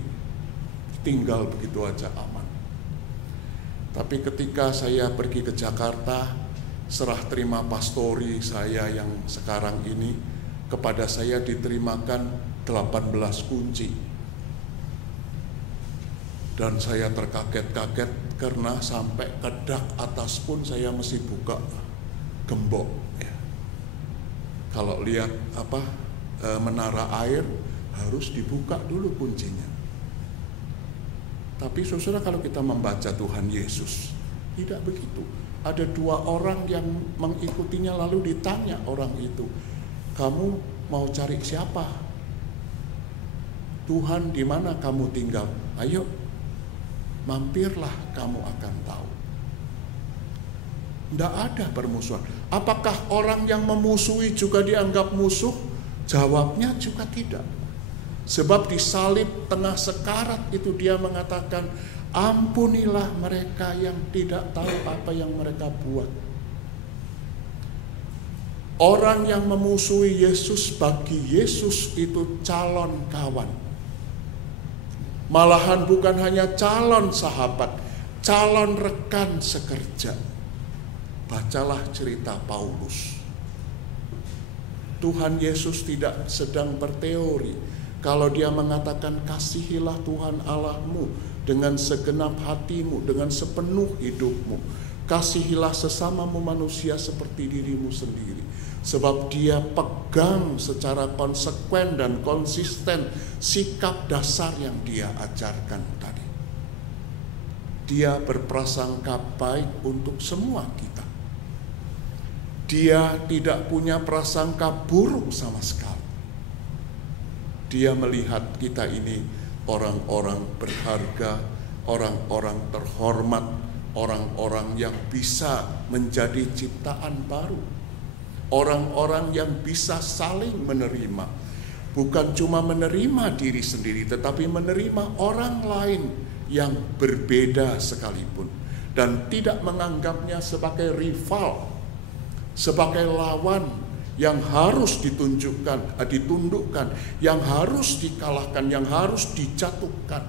Tinggal begitu aja aman. Tapi ketika saya pergi ke Jakarta, serah terima pastori saya yang sekarang ini, kepada saya diterimakan 18 kunci. Dan saya terkaget-kaget karena sampai ke dak atas pun saya mesti buka gembok. Kalau lihat menara air harus dibuka dulu kuncinya. Tapi saudara, kalau kita membaca Tuhan Yesus, tidak begitu. Ada dua orang yang mengikutinya lalu ditanya orang itu, kamu mau cari siapa? Tuhan, di mana kamu tinggal? Ayo, mampirlah, kamu akan tahu. Tidak ada permusuhan. Apakah orang yang memusuhi juga dianggap musuh? Jawabnya juga tidak. Sebab di salib tengah sekarat itu dia mengatakan, ampunilah mereka yang tidak tahu apa yang mereka buat. Orang yang memusuhi Yesus bagi Yesus itu calon kawan. Malahan bukan hanya calon sahabat, calon rekan sekerja. Bacalah cerita Paulus. Tuhan Yesus tidak sedang berteori. Kalau dia mengatakan kasihilah Tuhan Allahmu dengan segenap hatimu, dengan sepenuh hidupmu. Kasihilah sesamamu manusia seperti dirimu sendiri. Sebab dia pegang secara konsekuen dan konsisten sikap dasar yang dia ajarkan tadi. Dia berprasangka baik untuk semua kita. Dia tidak punya prasangka buruk sama sekali. Dia melihat kita ini orang-orang berharga, orang-orang terhormat, orang-orang yang bisa menjadi ciptaan baru, orang-orang yang bisa saling menerima, bukan cuma menerima diri sendiri, tetapi menerima orang lain yang berbeda sekalipun. dan tidak menganggapnya sebagai rival, sebagai lawan yang harus ditundukkan, yang harus dikalahkan, yang harus dijatuhkan.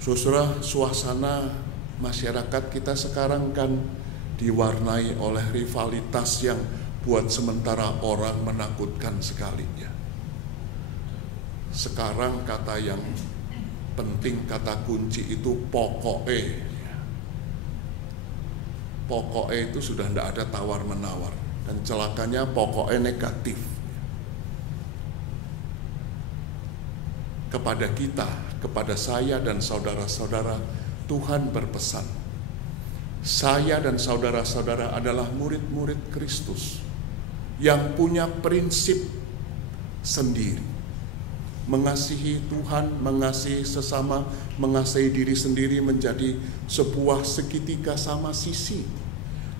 Saudara, suasana masyarakat kita sekarang kan diwarnai oleh rivalitas yang buat sementara orang menakutkan sekali ya. Sekarang kata yang penting, kata kunci itu pokoknya. Pokoknya itu sudah tidak ada tawar-menawar. Dan celakanya pokoknya negatif. Kepada kita, kepada saya dan saudara-saudara, Tuhan berpesan. Saya dan saudara-saudara adalah murid-murid Kristus yang punya prinsip sendiri. Mengasihi Tuhan, mengasihi sesama, mengasihi diri sendiri menjadi sebuah segitiga sama sisi.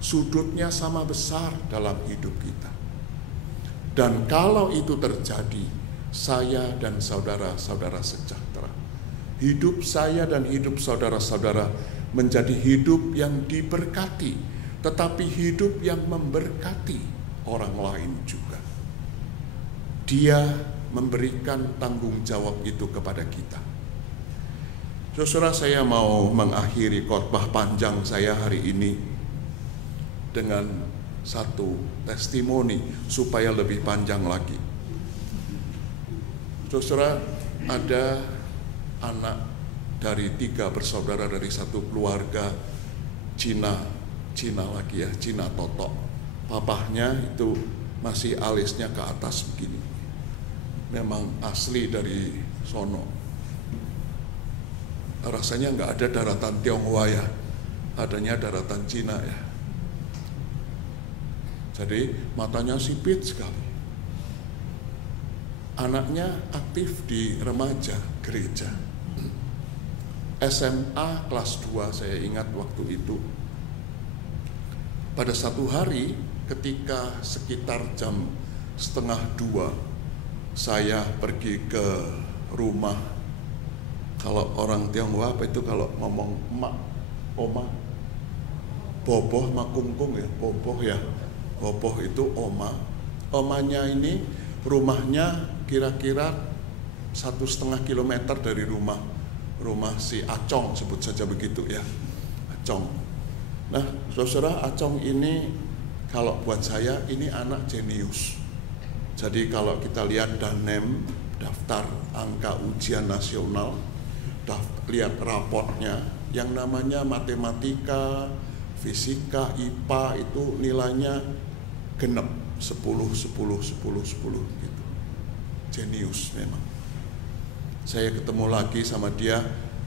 Sudutnya sama besar dalam hidup kita. Dan kalau itu terjadi, saya dan saudara-saudara sejahtera. Hidup saya dan hidup saudara-saudara menjadi hidup yang diberkati, tetapi hidup yang memberkati orang lain juga. Dia memberikan tanggung jawab itu kepada kita. Saudara, saya mau mengakhiri khotbah panjang saya hari ini dengan satu testimoni supaya lebih panjang lagi. Saudara, ada anak dari 3 bersaudara dari satu keluarga Cina lagi ya, Cina totok. Papahnya itu masih alisnya ke atas begini. Memang asli dari sono. Rasanya nggak ada daratan Tionghoa ya, adanya daratan Cina ya. Jadi matanya sipit sekali. Anaknya aktif di remaja gereja. SMA kelas 2 saya ingat waktu itu. Pada satu hari ketika sekitar jam 1:30 saya pergi ke rumah. Kalau orang Tionghoa apa itu kalau ngomong emak, oma, boboh makungkung ya, boboh ya. Boboh itu oma. Omanya ini rumahnya kira-kira 1,5 kilometer dari rumah si Acong, sebut saja begitu ya, Acong. Nah, saudara, Acong ini kalau buat saya ini anak jenius. Jadi kalau kita lihat DANEM, daftar angka ujian nasional, lihat raportnya, yang namanya matematika, fisika, IPA itu nilainya genep 10 gitu. Jenius memang. Saya ketemu lagi sama dia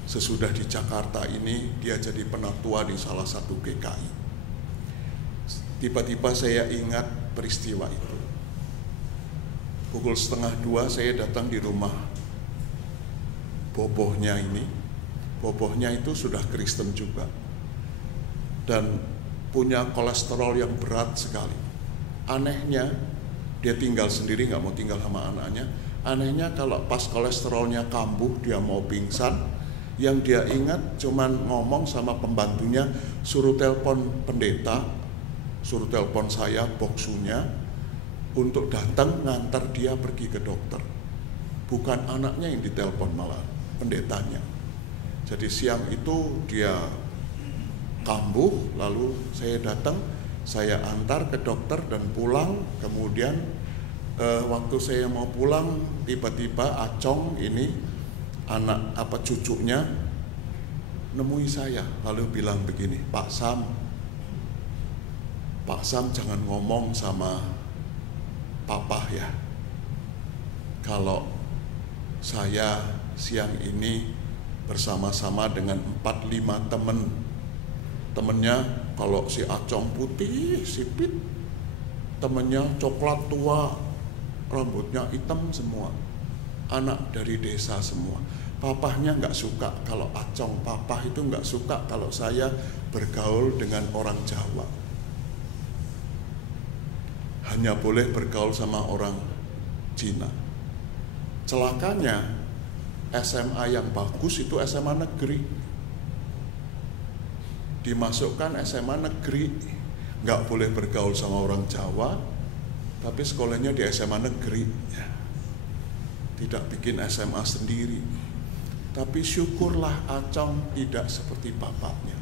sesudah di Jakarta ini, dia jadi penatua di salah satu GKI. Tiba-tiba saya ingat peristiwa itu. Pukul 1:30 saya datang di rumah bobohnya ini. Bobohnya itu sudah Kristen juga dan punya kolesterol yang berat sekali. Anehnya dia tinggal sendiri, nggak mau tinggal sama anaknya. Anehnya kalau pas kolesterolnya kambuh, dia mau pingsan, yang dia ingat cuman ngomong sama pembantunya, suruh telepon pendeta, suruh telepon saya, boksunya, untuk datang ngantar dia pergi ke dokter. Bukan anaknya yang ditelepon, malah pendetanya. Jadi siang itu dia kambuh, lalu saya datang, saya antar ke dokter dan pulang. Kemudian waktu saya mau pulang, tiba-tiba Acong ini anak cucunya nemui saya, lalu bilang begini, Pak Sam jangan ngomong sama Papa ya, kalau saya siang ini bersama-sama dengan 4-5 temennya, kalau si Acong putih sipit, temennya coklat tua, rambutnya hitam semua, anak dari desa semua. Papahnya nggak suka kalau Acong, papa itu nggak suka kalau saya bergaul dengan orang Jawa. Hanya boleh bergaul sama orang Cina. Celakanya SMA yang bagus itu SMA negeri. dimasukkan SMA negeri, nggak boleh bergaul sama orang Jawa, tapi sekolahnya di SMA negeri, ya. Tidak bikin SMA sendiri. Tapi syukurlah Acong tidak seperti bapaknya.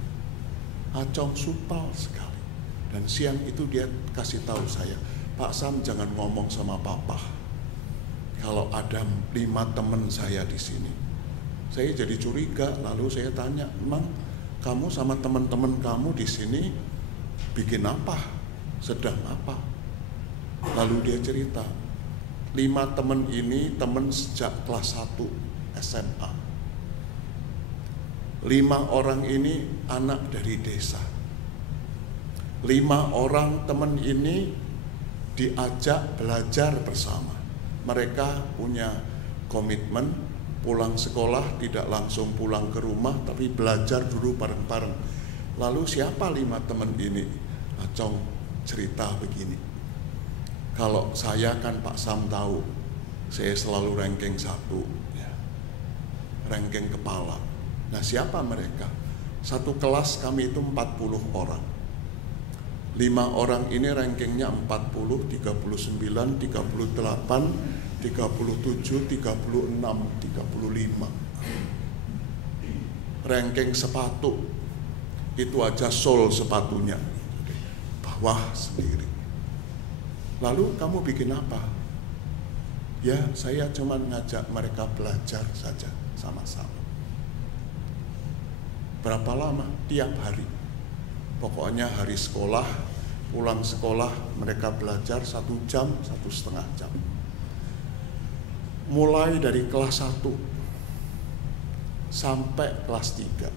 Acong supel sekali. Dan siang itu dia kasih tahu saya, Pak Sam jangan ngomong sama papa. Kalau ada 5 teman saya di sini. Saya jadi curiga, lalu saya tanya, emang kamu sama teman-teman kamu di sini bikin apa? Sedang apa? Lalu dia cerita, 5 teman ini teman sejak kelas 1 SMA. 5 orang ini anak dari desa. 5 orang teman ini diajak belajar bersama. Mereka punya komitmen pulang sekolah tidak langsung pulang ke rumah, tapi belajar dulu bareng-bareng. Lalu siapa 5 teman ini? Acong cerita begini, kalau saya kan Pak Sam tahu, saya selalu ranking 1, ya. Ranking kepala. Nah siapa mereka? Satu kelas kami itu 40 orang. 5 orang ini rankingnya 40, 39, 38, 37, 36, 35. Ranking sepatu itu aja sol sepatunya, bawah sendiri. Lalu kamu bikin apa? Ya saya cuma ngajak mereka belajar saja sama-sama. Berapa lama? Tiap hari. Pokoknya hari sekolah, pulang sekolah mereka belajar 1 jam, 1,5 jam. Mulai dari kelas 1 sampai kelas 3.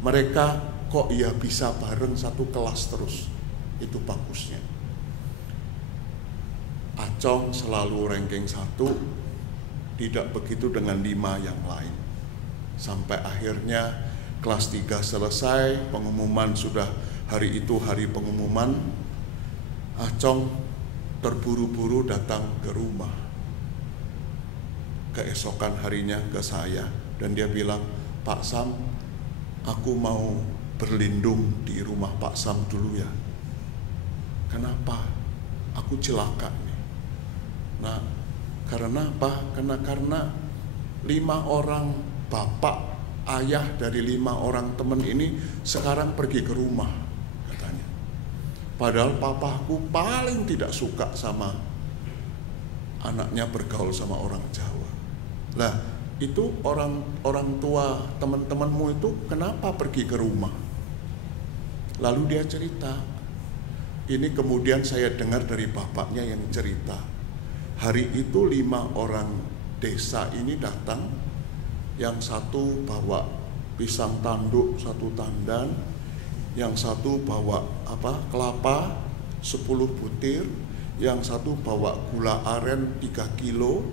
Mereka kok ya bisa bareng satu kelas terus. Itu bagusnya. Acong selalu ranking 1, tidak begitu dengan 5 yang lain. Sampai akhirnya kelas 3 selesai, pengumuman sudah hari itu hari pengumuman. Acong terburu-buru datang ke rumah. Keesokan harinya ke saya dan dia bilang, Pak Sam, aku mau berlindung di rumah Pak Sam dulu ya. Kenapa? Aku celaka nih. Nah, karena apa? Karena 5 orang bapak, ayah dari 5 orang teman ini sekarang pergi ke rumah, katanya. Padahal papaku paling tidak suka sama anaknya bergaul sama orang Jawa. Lah, itu orang tua teman-temanmu itu kenapa pergi ke rumah? Lalu dia cerita. Ini kemudian saya dengar dari bapaknya yang cerita. Hari itu 5 orang desa ini datang. Yang satu bawa pisang tanduk 1 tandan, yang satu bawa kelapa 10 butir, yang satu bawa gula aren 3 kilo,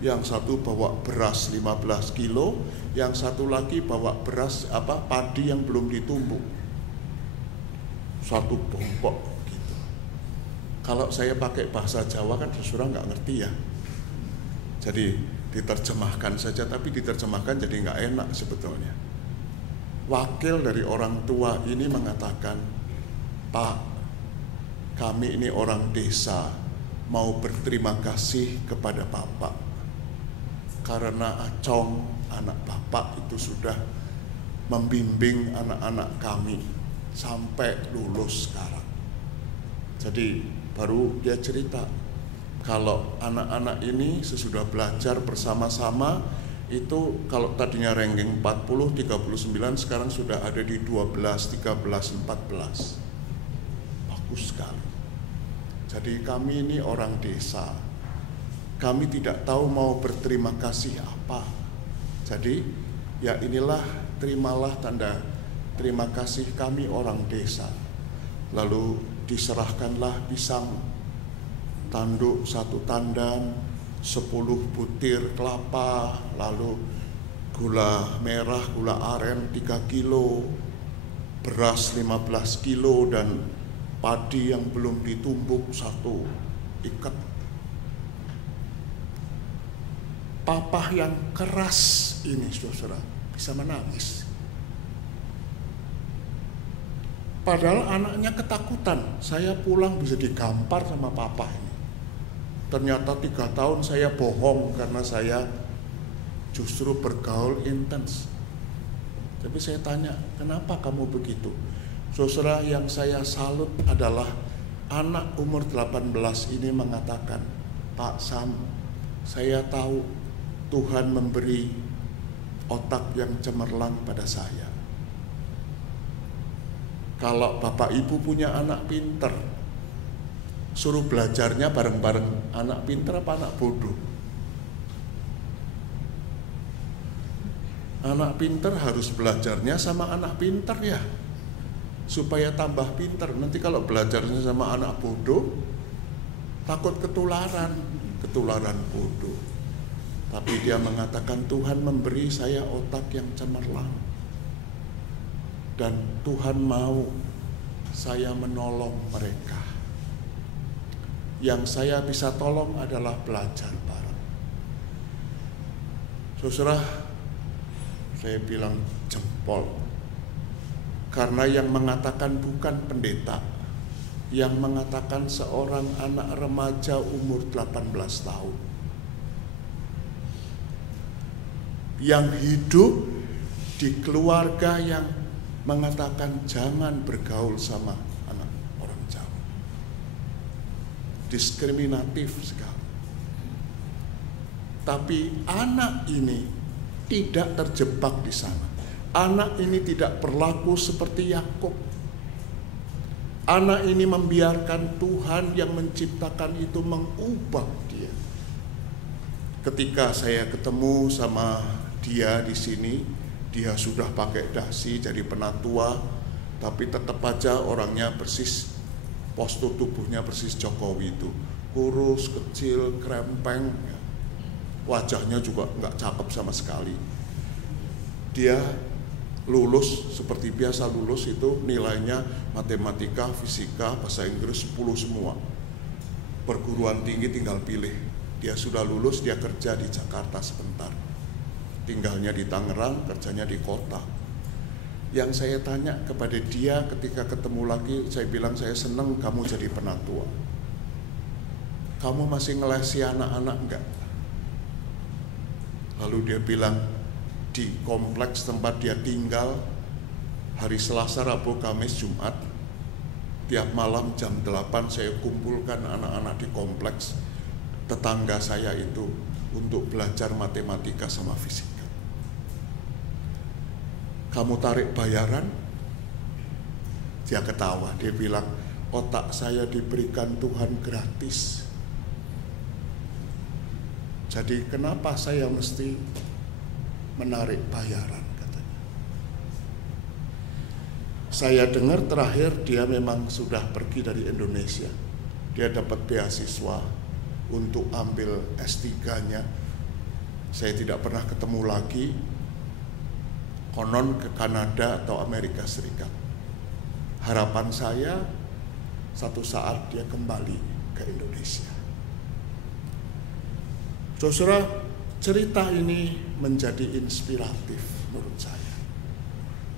yang satu bawa beras 15 kilo, yang satu lagi bawa beras padi yang belum ditumbuk 1 bongkok gitu. Kalau saya pakai bahasa Jawa kan saudara nggak ngerti ya, jadi diterjemahkan saja, tapi diterjemahkan jadi nggak enak sebetulnya. Wakil dari orang tua ini mengatakan, Pak, kami ini orang desa mau berterima kasih kepada Bapak karena Acong, anak Bapak itu sudah membimbing anak-anak kami sampai lulus sekarang. Jadi baru dia cerita, kalau anak-anak ini sesudah belajar bersama-sama itu kalau tadinya ranking 40, 39 sekarang sudah ada di 12, 13, 14. Bagus sekali. Jadi kami ini orang desa. Kami tidak tahu mau berterima kasih apa. Jadi ya inilah, terimalah tanda terima kasih kami orang desa. Lalu diserahkanlah pisang tanduk 1 tandan, 10 butir kelapa, lalu gula merah, gula aren 3 kilo, beras 15 kilo, dan padi yang belum ditumbuk 1 ikat. Papa yang keras ini saudara bisa menangis. Padahal anaknya ketakutan, saya pulang bisa digampar sama papa ini. Ternyata 3 tahun saya bohong karena saya justru bergaul intens. Tapi saya tanya, kenapa kamu begitu? Saudara, yang saya salut adalah anak umur 18 ini mengatakan, Pak Sam, saya tahu Tuhan memberi otak yang cemerlang pada saya. Kalau Bapak Ibu punya anak pinter, suruh belajarnya bareng-bareng anak pinter apa anak bodoh? Anak pinter harus belajarnya sama anak pinter ya, supaya tambah pinter. Nanti kalau belajarnya sama anak bodoh, takut ketularan bodoh. Tapi dia mengatakan Tuhan memberi saya otak yang cemerlang. Dan Tuhan mau saya menolong mereka. Yang saya bisa tolong adalah belajar bareng. Saudara, saya bilang jempol. Karena yang mengatakan bukan pendeta, yang mengatakan seorang anak remaja umur 18 tahun. Yang hidup di keluarga yang mengatakan jangan bergaul sama anak orang Jawa. Diskriminatif sekali. Tapi anak ini tidak terjebak di sana. Anak ini tidak berlaku seperti Yakub. Anak ini membiarkan Tuhan yang menciptakan itu mengubah dia. Ketika saya ketemu sama dia di sini, dia sudah pakai dasi jadi penatua, tapi tetap aja orangnya persis, postur tubuhnya persis Jokowi itu, kurus, kecil, krempeng, wajahnya juga nggak cakep sama sekali. Dia lulus seperti biasa lulus itu nilainya matematika, fisika, bahasa Inggris 10 semua. Perguruan tinggi tinggal pilih. Dia sudah lulus, dia kerja di Jakarta sebentar. Tinggalnya di Tangerang, kerjanya di kota. Yang saya tanya kepada dia ketika ketemu lagi, saya bilang saya senang kamu jadi penatua. Kamu masih ngelesi anak-anak enggak? Lalu dia bilang, di kompleks tempat dia tinggal, hari Selasa, Rabu, Kamis, Jumat, tiap malam jam 8 saya kumpulkan anak-anak di kompleks tetangga saya itu untuk belajar matematika sama fisika. Kamu tarik bayaran? Dia ketawa, dia bilang, otak saya diberikan Tuhan gratis. Jadi kenapa saya mesti menarik bayaran, katanya. Saya dengar terakhir dia memang sudah pergi dari Indonesia. Dia dapat beasiswa untuk ambil S3-nya. Saya tidak pernah ketemu lagi. Konon ke Kanada atau Amerika Serikat. Harapan saya satu saat dia kembali ke Indonesia. Saudara, cerita ini menjadi inspiratif menurut saya.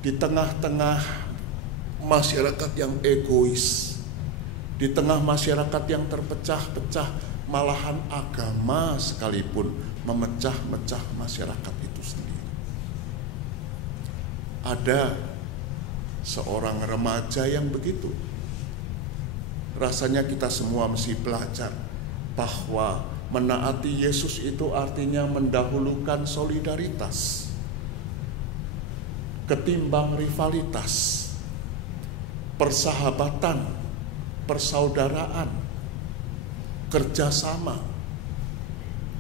Di tengah-tengah masyarakat yang egois, di tengah masyarakat yang terpecah-pecah, malahan agama sekalipun memecah-mecah masyarakat itu sendiri. Ada seorang remaja yang begitu. Rasanya kita semua mesti belajar bahwa menaati Yesus itu artinya mendahulukan solidaritas ketimbang rivalitas, persahabatan, persaudaraan, kerjasama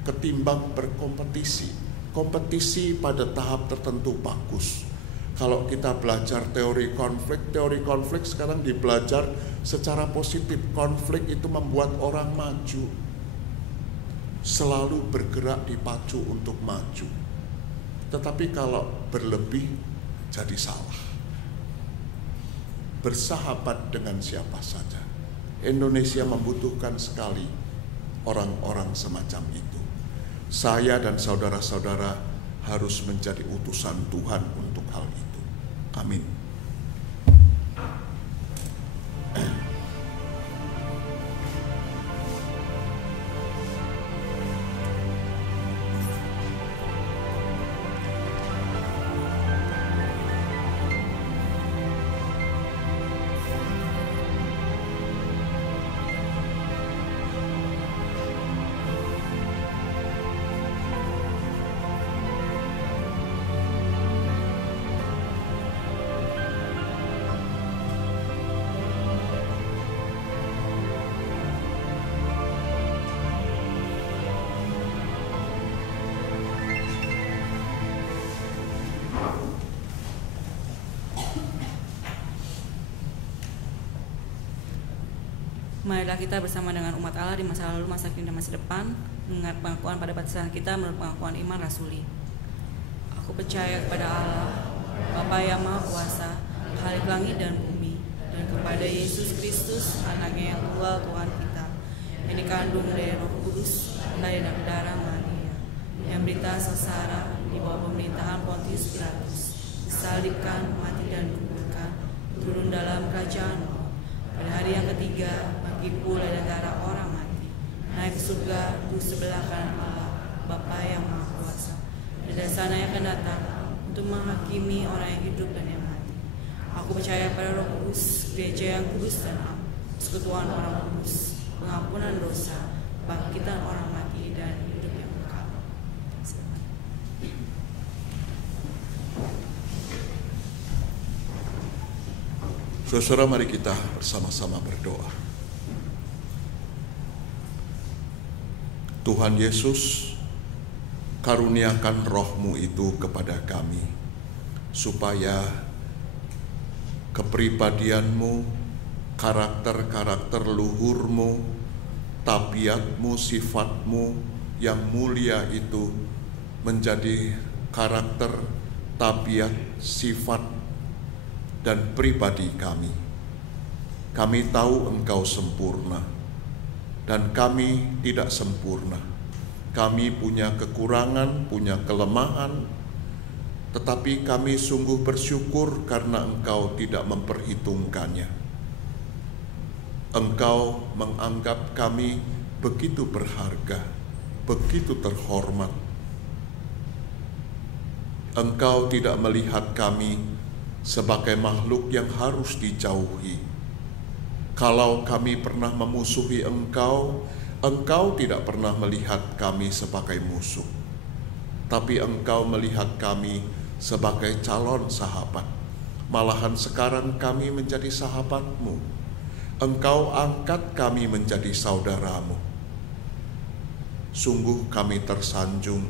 ketimbang berkompetisi. Kompetisi pada tahap tertentu bagus. Kalau kita belajar teori konflik sekarang dibelajar secara positif. Konflik itu membuat orang maju, selalu bergerak dipacu untuk maju. Tetapi kalau berlebih jadi salah. Bersahabat dengan siapa saja. Indonesia membutuhkan sekali orang-orang semacam itu. Saya dan saudara-saudara harus menjadi utusan Tuhan untuk hal itu. Amin. Marilah kita bersama dengan umat Allah di masa lalu, masa kini, dan masa depan, mengingat pengakuan pada batasan kita menurut pengakuan iman rasuli. Aku percaya kepada Allah, Bapa yang Maha Kuasa, Khalik langit dan bumi, dan kepada Yesus Kristus, Anaknya yang tunggal Tuhan kita, yang dikandung dari Roh Kudus, lahir dari darah Maria, yang berita sengsara di bawah pemerintahan Pontius Pilatus, disalibkan, mati dan dikuburkan, turun dalam kerajaan. Pada hari yang ketiga, bangkit pula dari antara orang mati, naik ke surga, duduk sebelah kanan Allah, Bapa yang Maha Kuasa. Dan dari sana yang akan datang untuk menghakimi orang yang hidup dan yang mati. Aku percaya pada Roh Kudus, gereja yang kudus dan am, persekutuan orang kudus, pengampunan dosa, bangkitan orang mati, dan hidup yang kekal. Saudara, mari kita bersama-sama berdoa. Tuhan Yesus, karuniakan roh-Mu itu kepada kami, supaya kepribadian-Mu, karakter-karakter luhur-Mu, tabiat-Mu, sifat-Mu yang mulia itu menjadi karakter, tabiat, sifat, dan pribadi kami. Kami tahu Engkau sempurna, dan kami tidak sempurna. Kami punya kekurangan, punya kelemahan, tetapi kami sungguh bersyukur karena Engkau tidak memperhitungkannya. Engkau menganggap kami begitu berharga, begitu terhormat. Engkau tidak melihat kami sebagai makhluk yang harus dijauhi. Kalau kami pernah memusuhi Engkau, Engkau tidak pernah melihat kami sebagai musuh, tapi Engkau melihat kami sebagai calon sahabat. Malahan sekarang kami menjadi sahabat-Mu. Engkau angkat kami menjadi saudara-Mu. Sungguh kami tersanjung.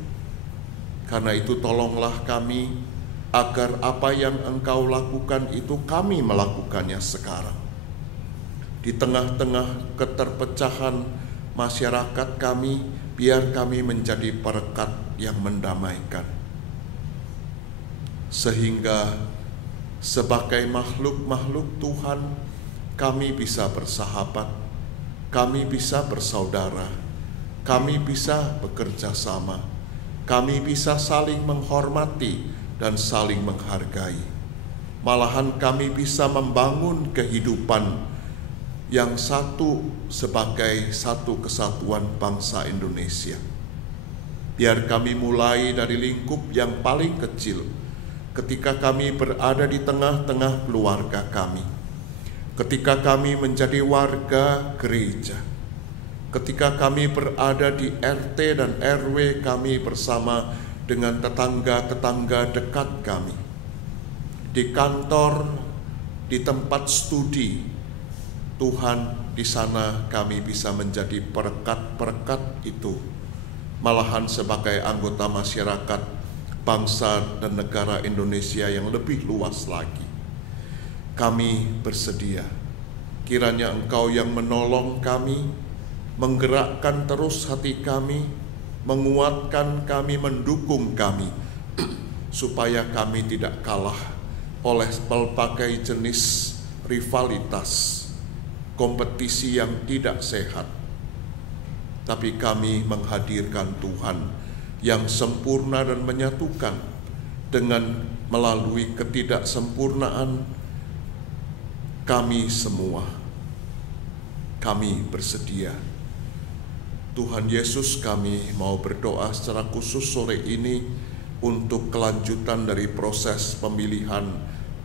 Karena itu tolonglah kami, agar apa yang Engkau lakukan itu kami melakukannya sekarang. Di tengah-tengah keterpecahan masyarakat kami, biar kami menjadi perekat yang mendamaikan. Sehingga sebagai makhluk-makhluk Tuhan, kami bisa bersahabat, kami bisa bersaudara, kami bisa bekerja sama, kami bisa saling menghormati dan saling menghargai. Malahan kami bisa membangun kehidupan yang satu sebagai satu kesatuan bangsa Indonesia. Biar kami mulai dari lingkup yang paling kecil, ketika kami berada di tengah-tengah keluarga kami, ketika kami menjadi warga gereja, ketika kami berada di RT dan RW kami bersama dengan tetangga-tetangga dekat kami, di kantor, di tempat studi. Tuhan, di sana kami bisa menjadi perekat-perekat itu, malahan sebagai anggota masyarakat bangsa dan negara Indonesia yang lebih luas lagi. Kami bersedia, kiranya Engkau yang menolong kami, menggerakkan terus hati kami, menguatkan kami, mendukung kami, supaya kami tidak kalah oleh berbagai jenis rivalitas, kompetisi yang tidak sehat. Tapi kami menghadirkan Tuhan yang sempurna dan menyatukan dengan melalui ketidaksempurnaan kami semua. Kami bersedia. Tuhan Yesus, kami mau berdoa secara khusus sore ini untuk kelanjutan dari proses pemilihan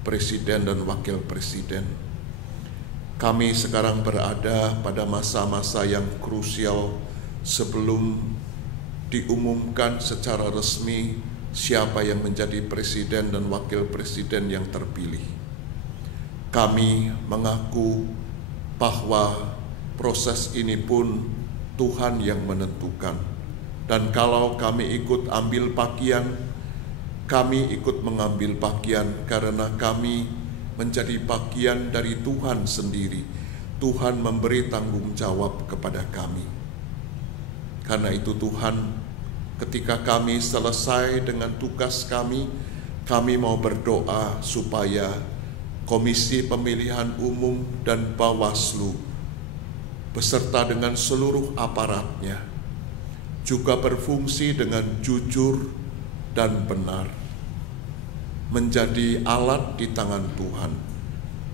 presiden dan wakil presiden. Kami sekarang berada pada masa-masa yang krusial sebelum diumumkan secara resmi siapa yang menjadi presiden dan wakil presiden yang terpilih. Kami mengaku bahwa proses ini pun Tuhan yang menentukan. Dan kalau kami ikut ambil bagian, kami ikut mengambil bagian karena kami menjadi bagian dari Tuhan sendiri. Tuhan memberi tanggung jawab kepada kami. Karena itu Tuhan, ketika kami selesai dengan tugas kami mau berdoa supaya Komisi Pemilihan Umum dan Bawaslu beserta dengan seluruh aparatnya juga berfungsi dengan jujur dan benar, menjadi alat di tangan Tuhan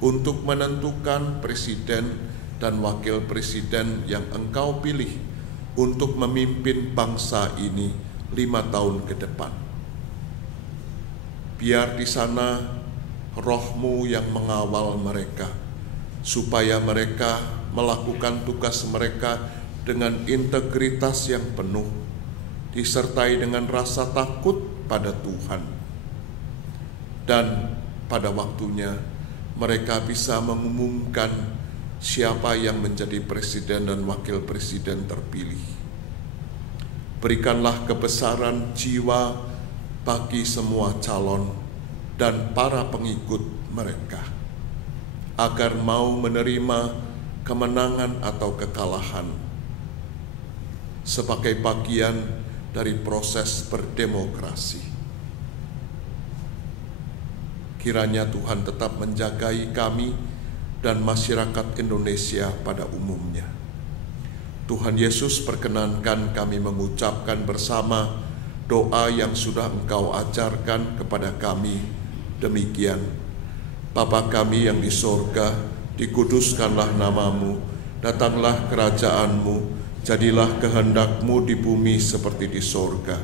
untuk menentukan presiden dan wakil presiden yang Engkau pilih untuk memimpin bangsa ini 5 tahun ke depan. Biar di sana Roh-Mu yang mengawal mereka, supaya mereka melakukan tugas mereka dengan integritas yang penuh, disertai dengan rasa takut pada Tuhan. Dan pada waktunya mereka bisa mengumumkan siapa yang menjadi presiden dan wakil presiden terpilih. Berikanlah kebesaran jiwa bagi semua calon dan para pengikut mereka, agar mau menerima kemenangan atau kekalahan sebagai bagian dari proses berdemokrasi. Kiranya Tuhan tetap menjagai kami dan masyarakat Indonesia pada umumnya. Tuhan Yesus, perkenankan kami mengucapkan bersama doa yang sudah Engkau ajarkan kepada kami. Demikian: Bapa kami yang di sorga, dikuduskanlah namamu, datanglah kerajaan-Mu, jadilah kehendak-Mu di bumi seperti di sorga.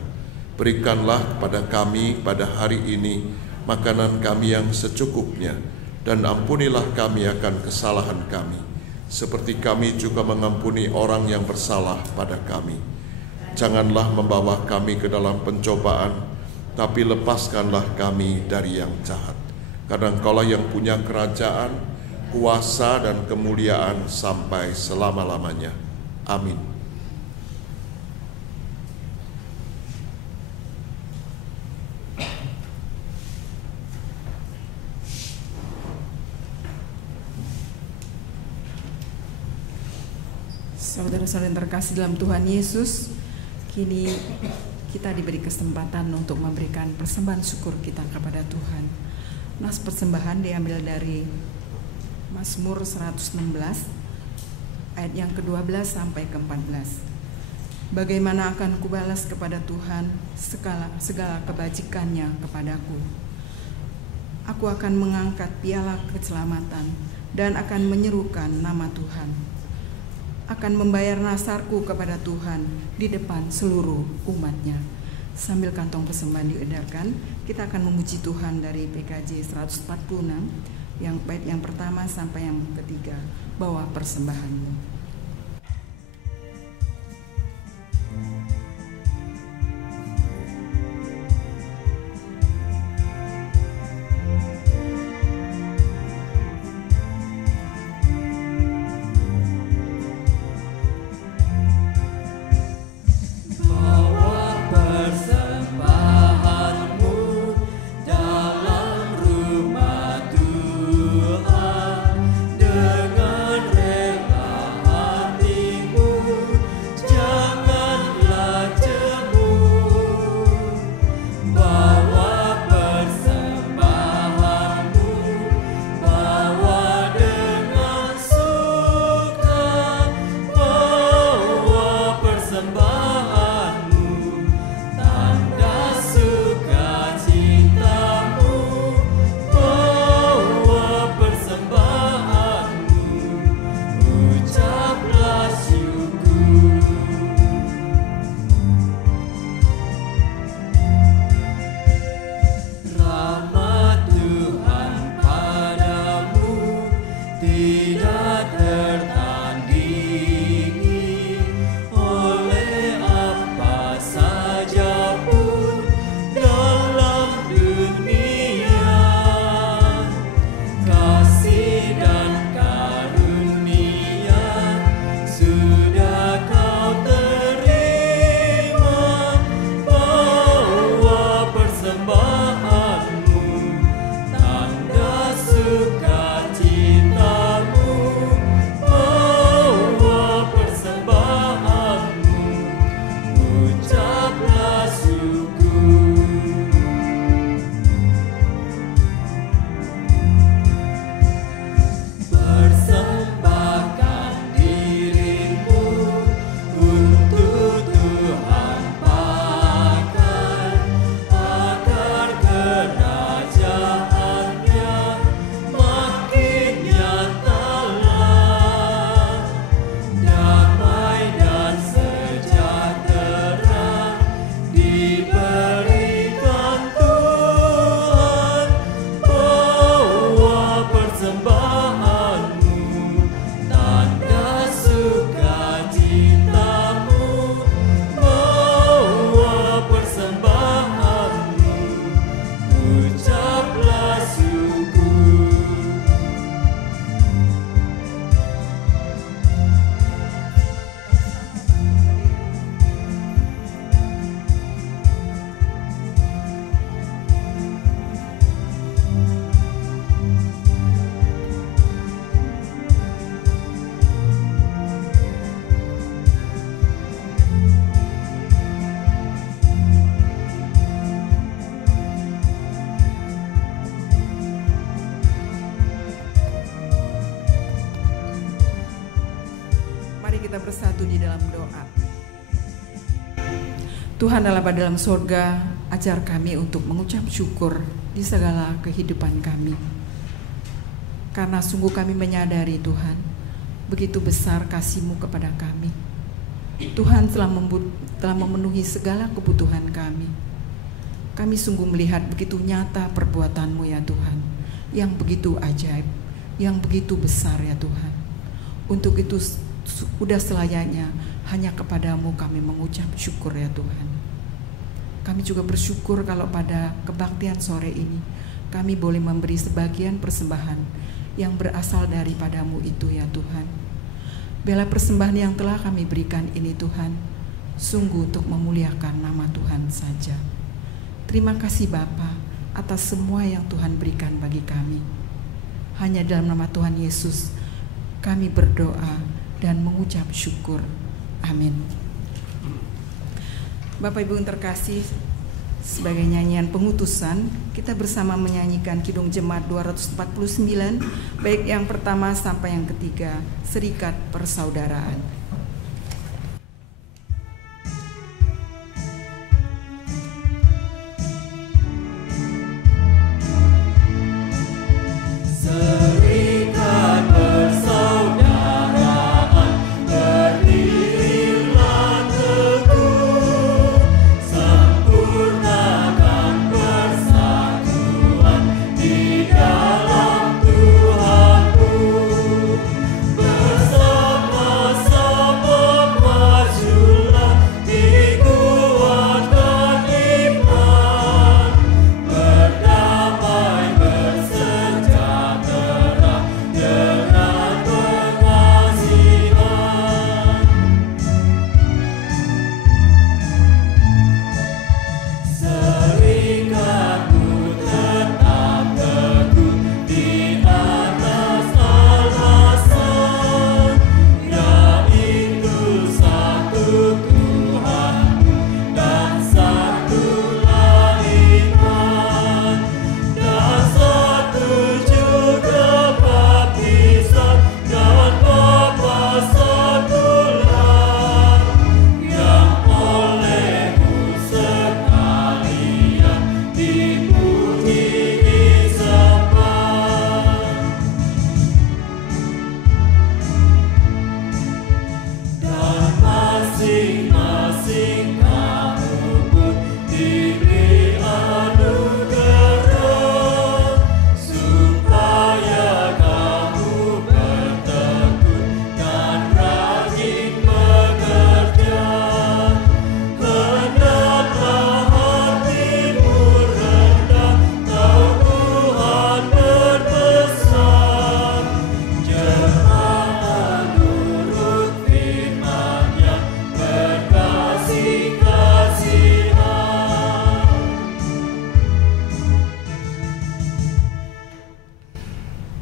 Berikanlah kepada kami pada hari ini makanan kami yang secukupnya, dan ampunilah kami akan kesalahan kami, seperti kami juga mengampuni orang yang bersalah pada kami. Janganlah membawa kami ke dalam pencobaan, tapi lepaskanlah kami dari yang jahat. Karena Engkaulah yang punya kerajaan, kuasa, dan kemuliaan sampai selama-lamanya. Amin. Saudara-saudara yang terkasih dalam Tuhan Yesus, kini kita diberi kesempatan untuk memberikan persembahan syukur kita kepada Tuhan. Nas persembahan diambil dari Mazmur 116 ayat yang ke-12 sampai ke-14. Bagaimana akan kubalas kepada Tuhan segala kebajikannya kepadaku? Aku akan mengangkat piala keselamatan dan akan menyerukan nama Tuhan. Akan membayar nasarku kepada Tuhan di depan seluruh umatnya. Sambil kantong persembahan diedarkan, kita akan memuji Tuhan dari PKJ 146 yang bait yang pertama sampai yang ketiga. Bawa persembahanmu. Dengan rela bersatu di dalam doa. Tuhan Allah Bapa dalam sorga, ajar kami untuk mengucap syukur di segala kehidupan kami. Karena sungguh kami menyadari Tuhan, begitu besar kasih-Mu kepada kami. Tuhan telah memenuhi segala kebutuhan kami. Kami sungguh melihat begitu nyata perbuatan-Mu ya Tuhan, yang begitu ajaib, yang begitu besar ya Tuhan. Untuk itu sudah selayaknya hanya kepadamu kami mengucap syukur ya Tuhan. Kami juga bersyukur kalau pada kebaktian sore ini kami boleh memberi sebagian persembahan yang berasal daripadamu itu ya Tuhan. Bela persembahan yang telah kami berikan ini Tuhan, sungguh untuk memuliakan nama Tuhan saja. Terima kasih Bapa atas semua yang Tuhan berikan bagi kami. Hanya dalam nama Tuhan Yesus kami berdoa dan mengucap syukur. Amin. Bapak Ibu yang terkasih, sebagai nyanyian pengutusan, kita bersama menyanyikan Kidung Jemaat 249, baik yang pertama sampai yang ketiga, Serikat Persaudaraan.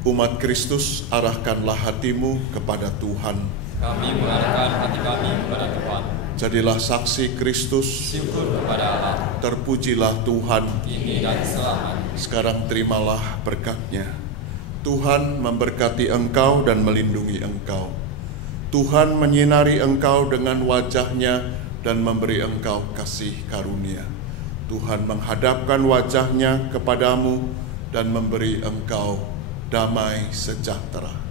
Umat Kristus, arahkanlah hatimu kepada Tuhan. Kami mengarahkan hati kami kepada Tuhan. Jadilah saksi Kristus. Syukur kepada Allah. Terpujilah Tuhan. Kini dan selamanya. Sekarang terimalah berkat-Nya. Tuhan memberkati engkau dan melindungi engkau. Tuhan menyinari engkau dengan wajah-Nya dan memberi engkau kasih karunia. Tuhan menghadapkan wajah-Nya kepadamu dan memberi engkau damai sejahtera.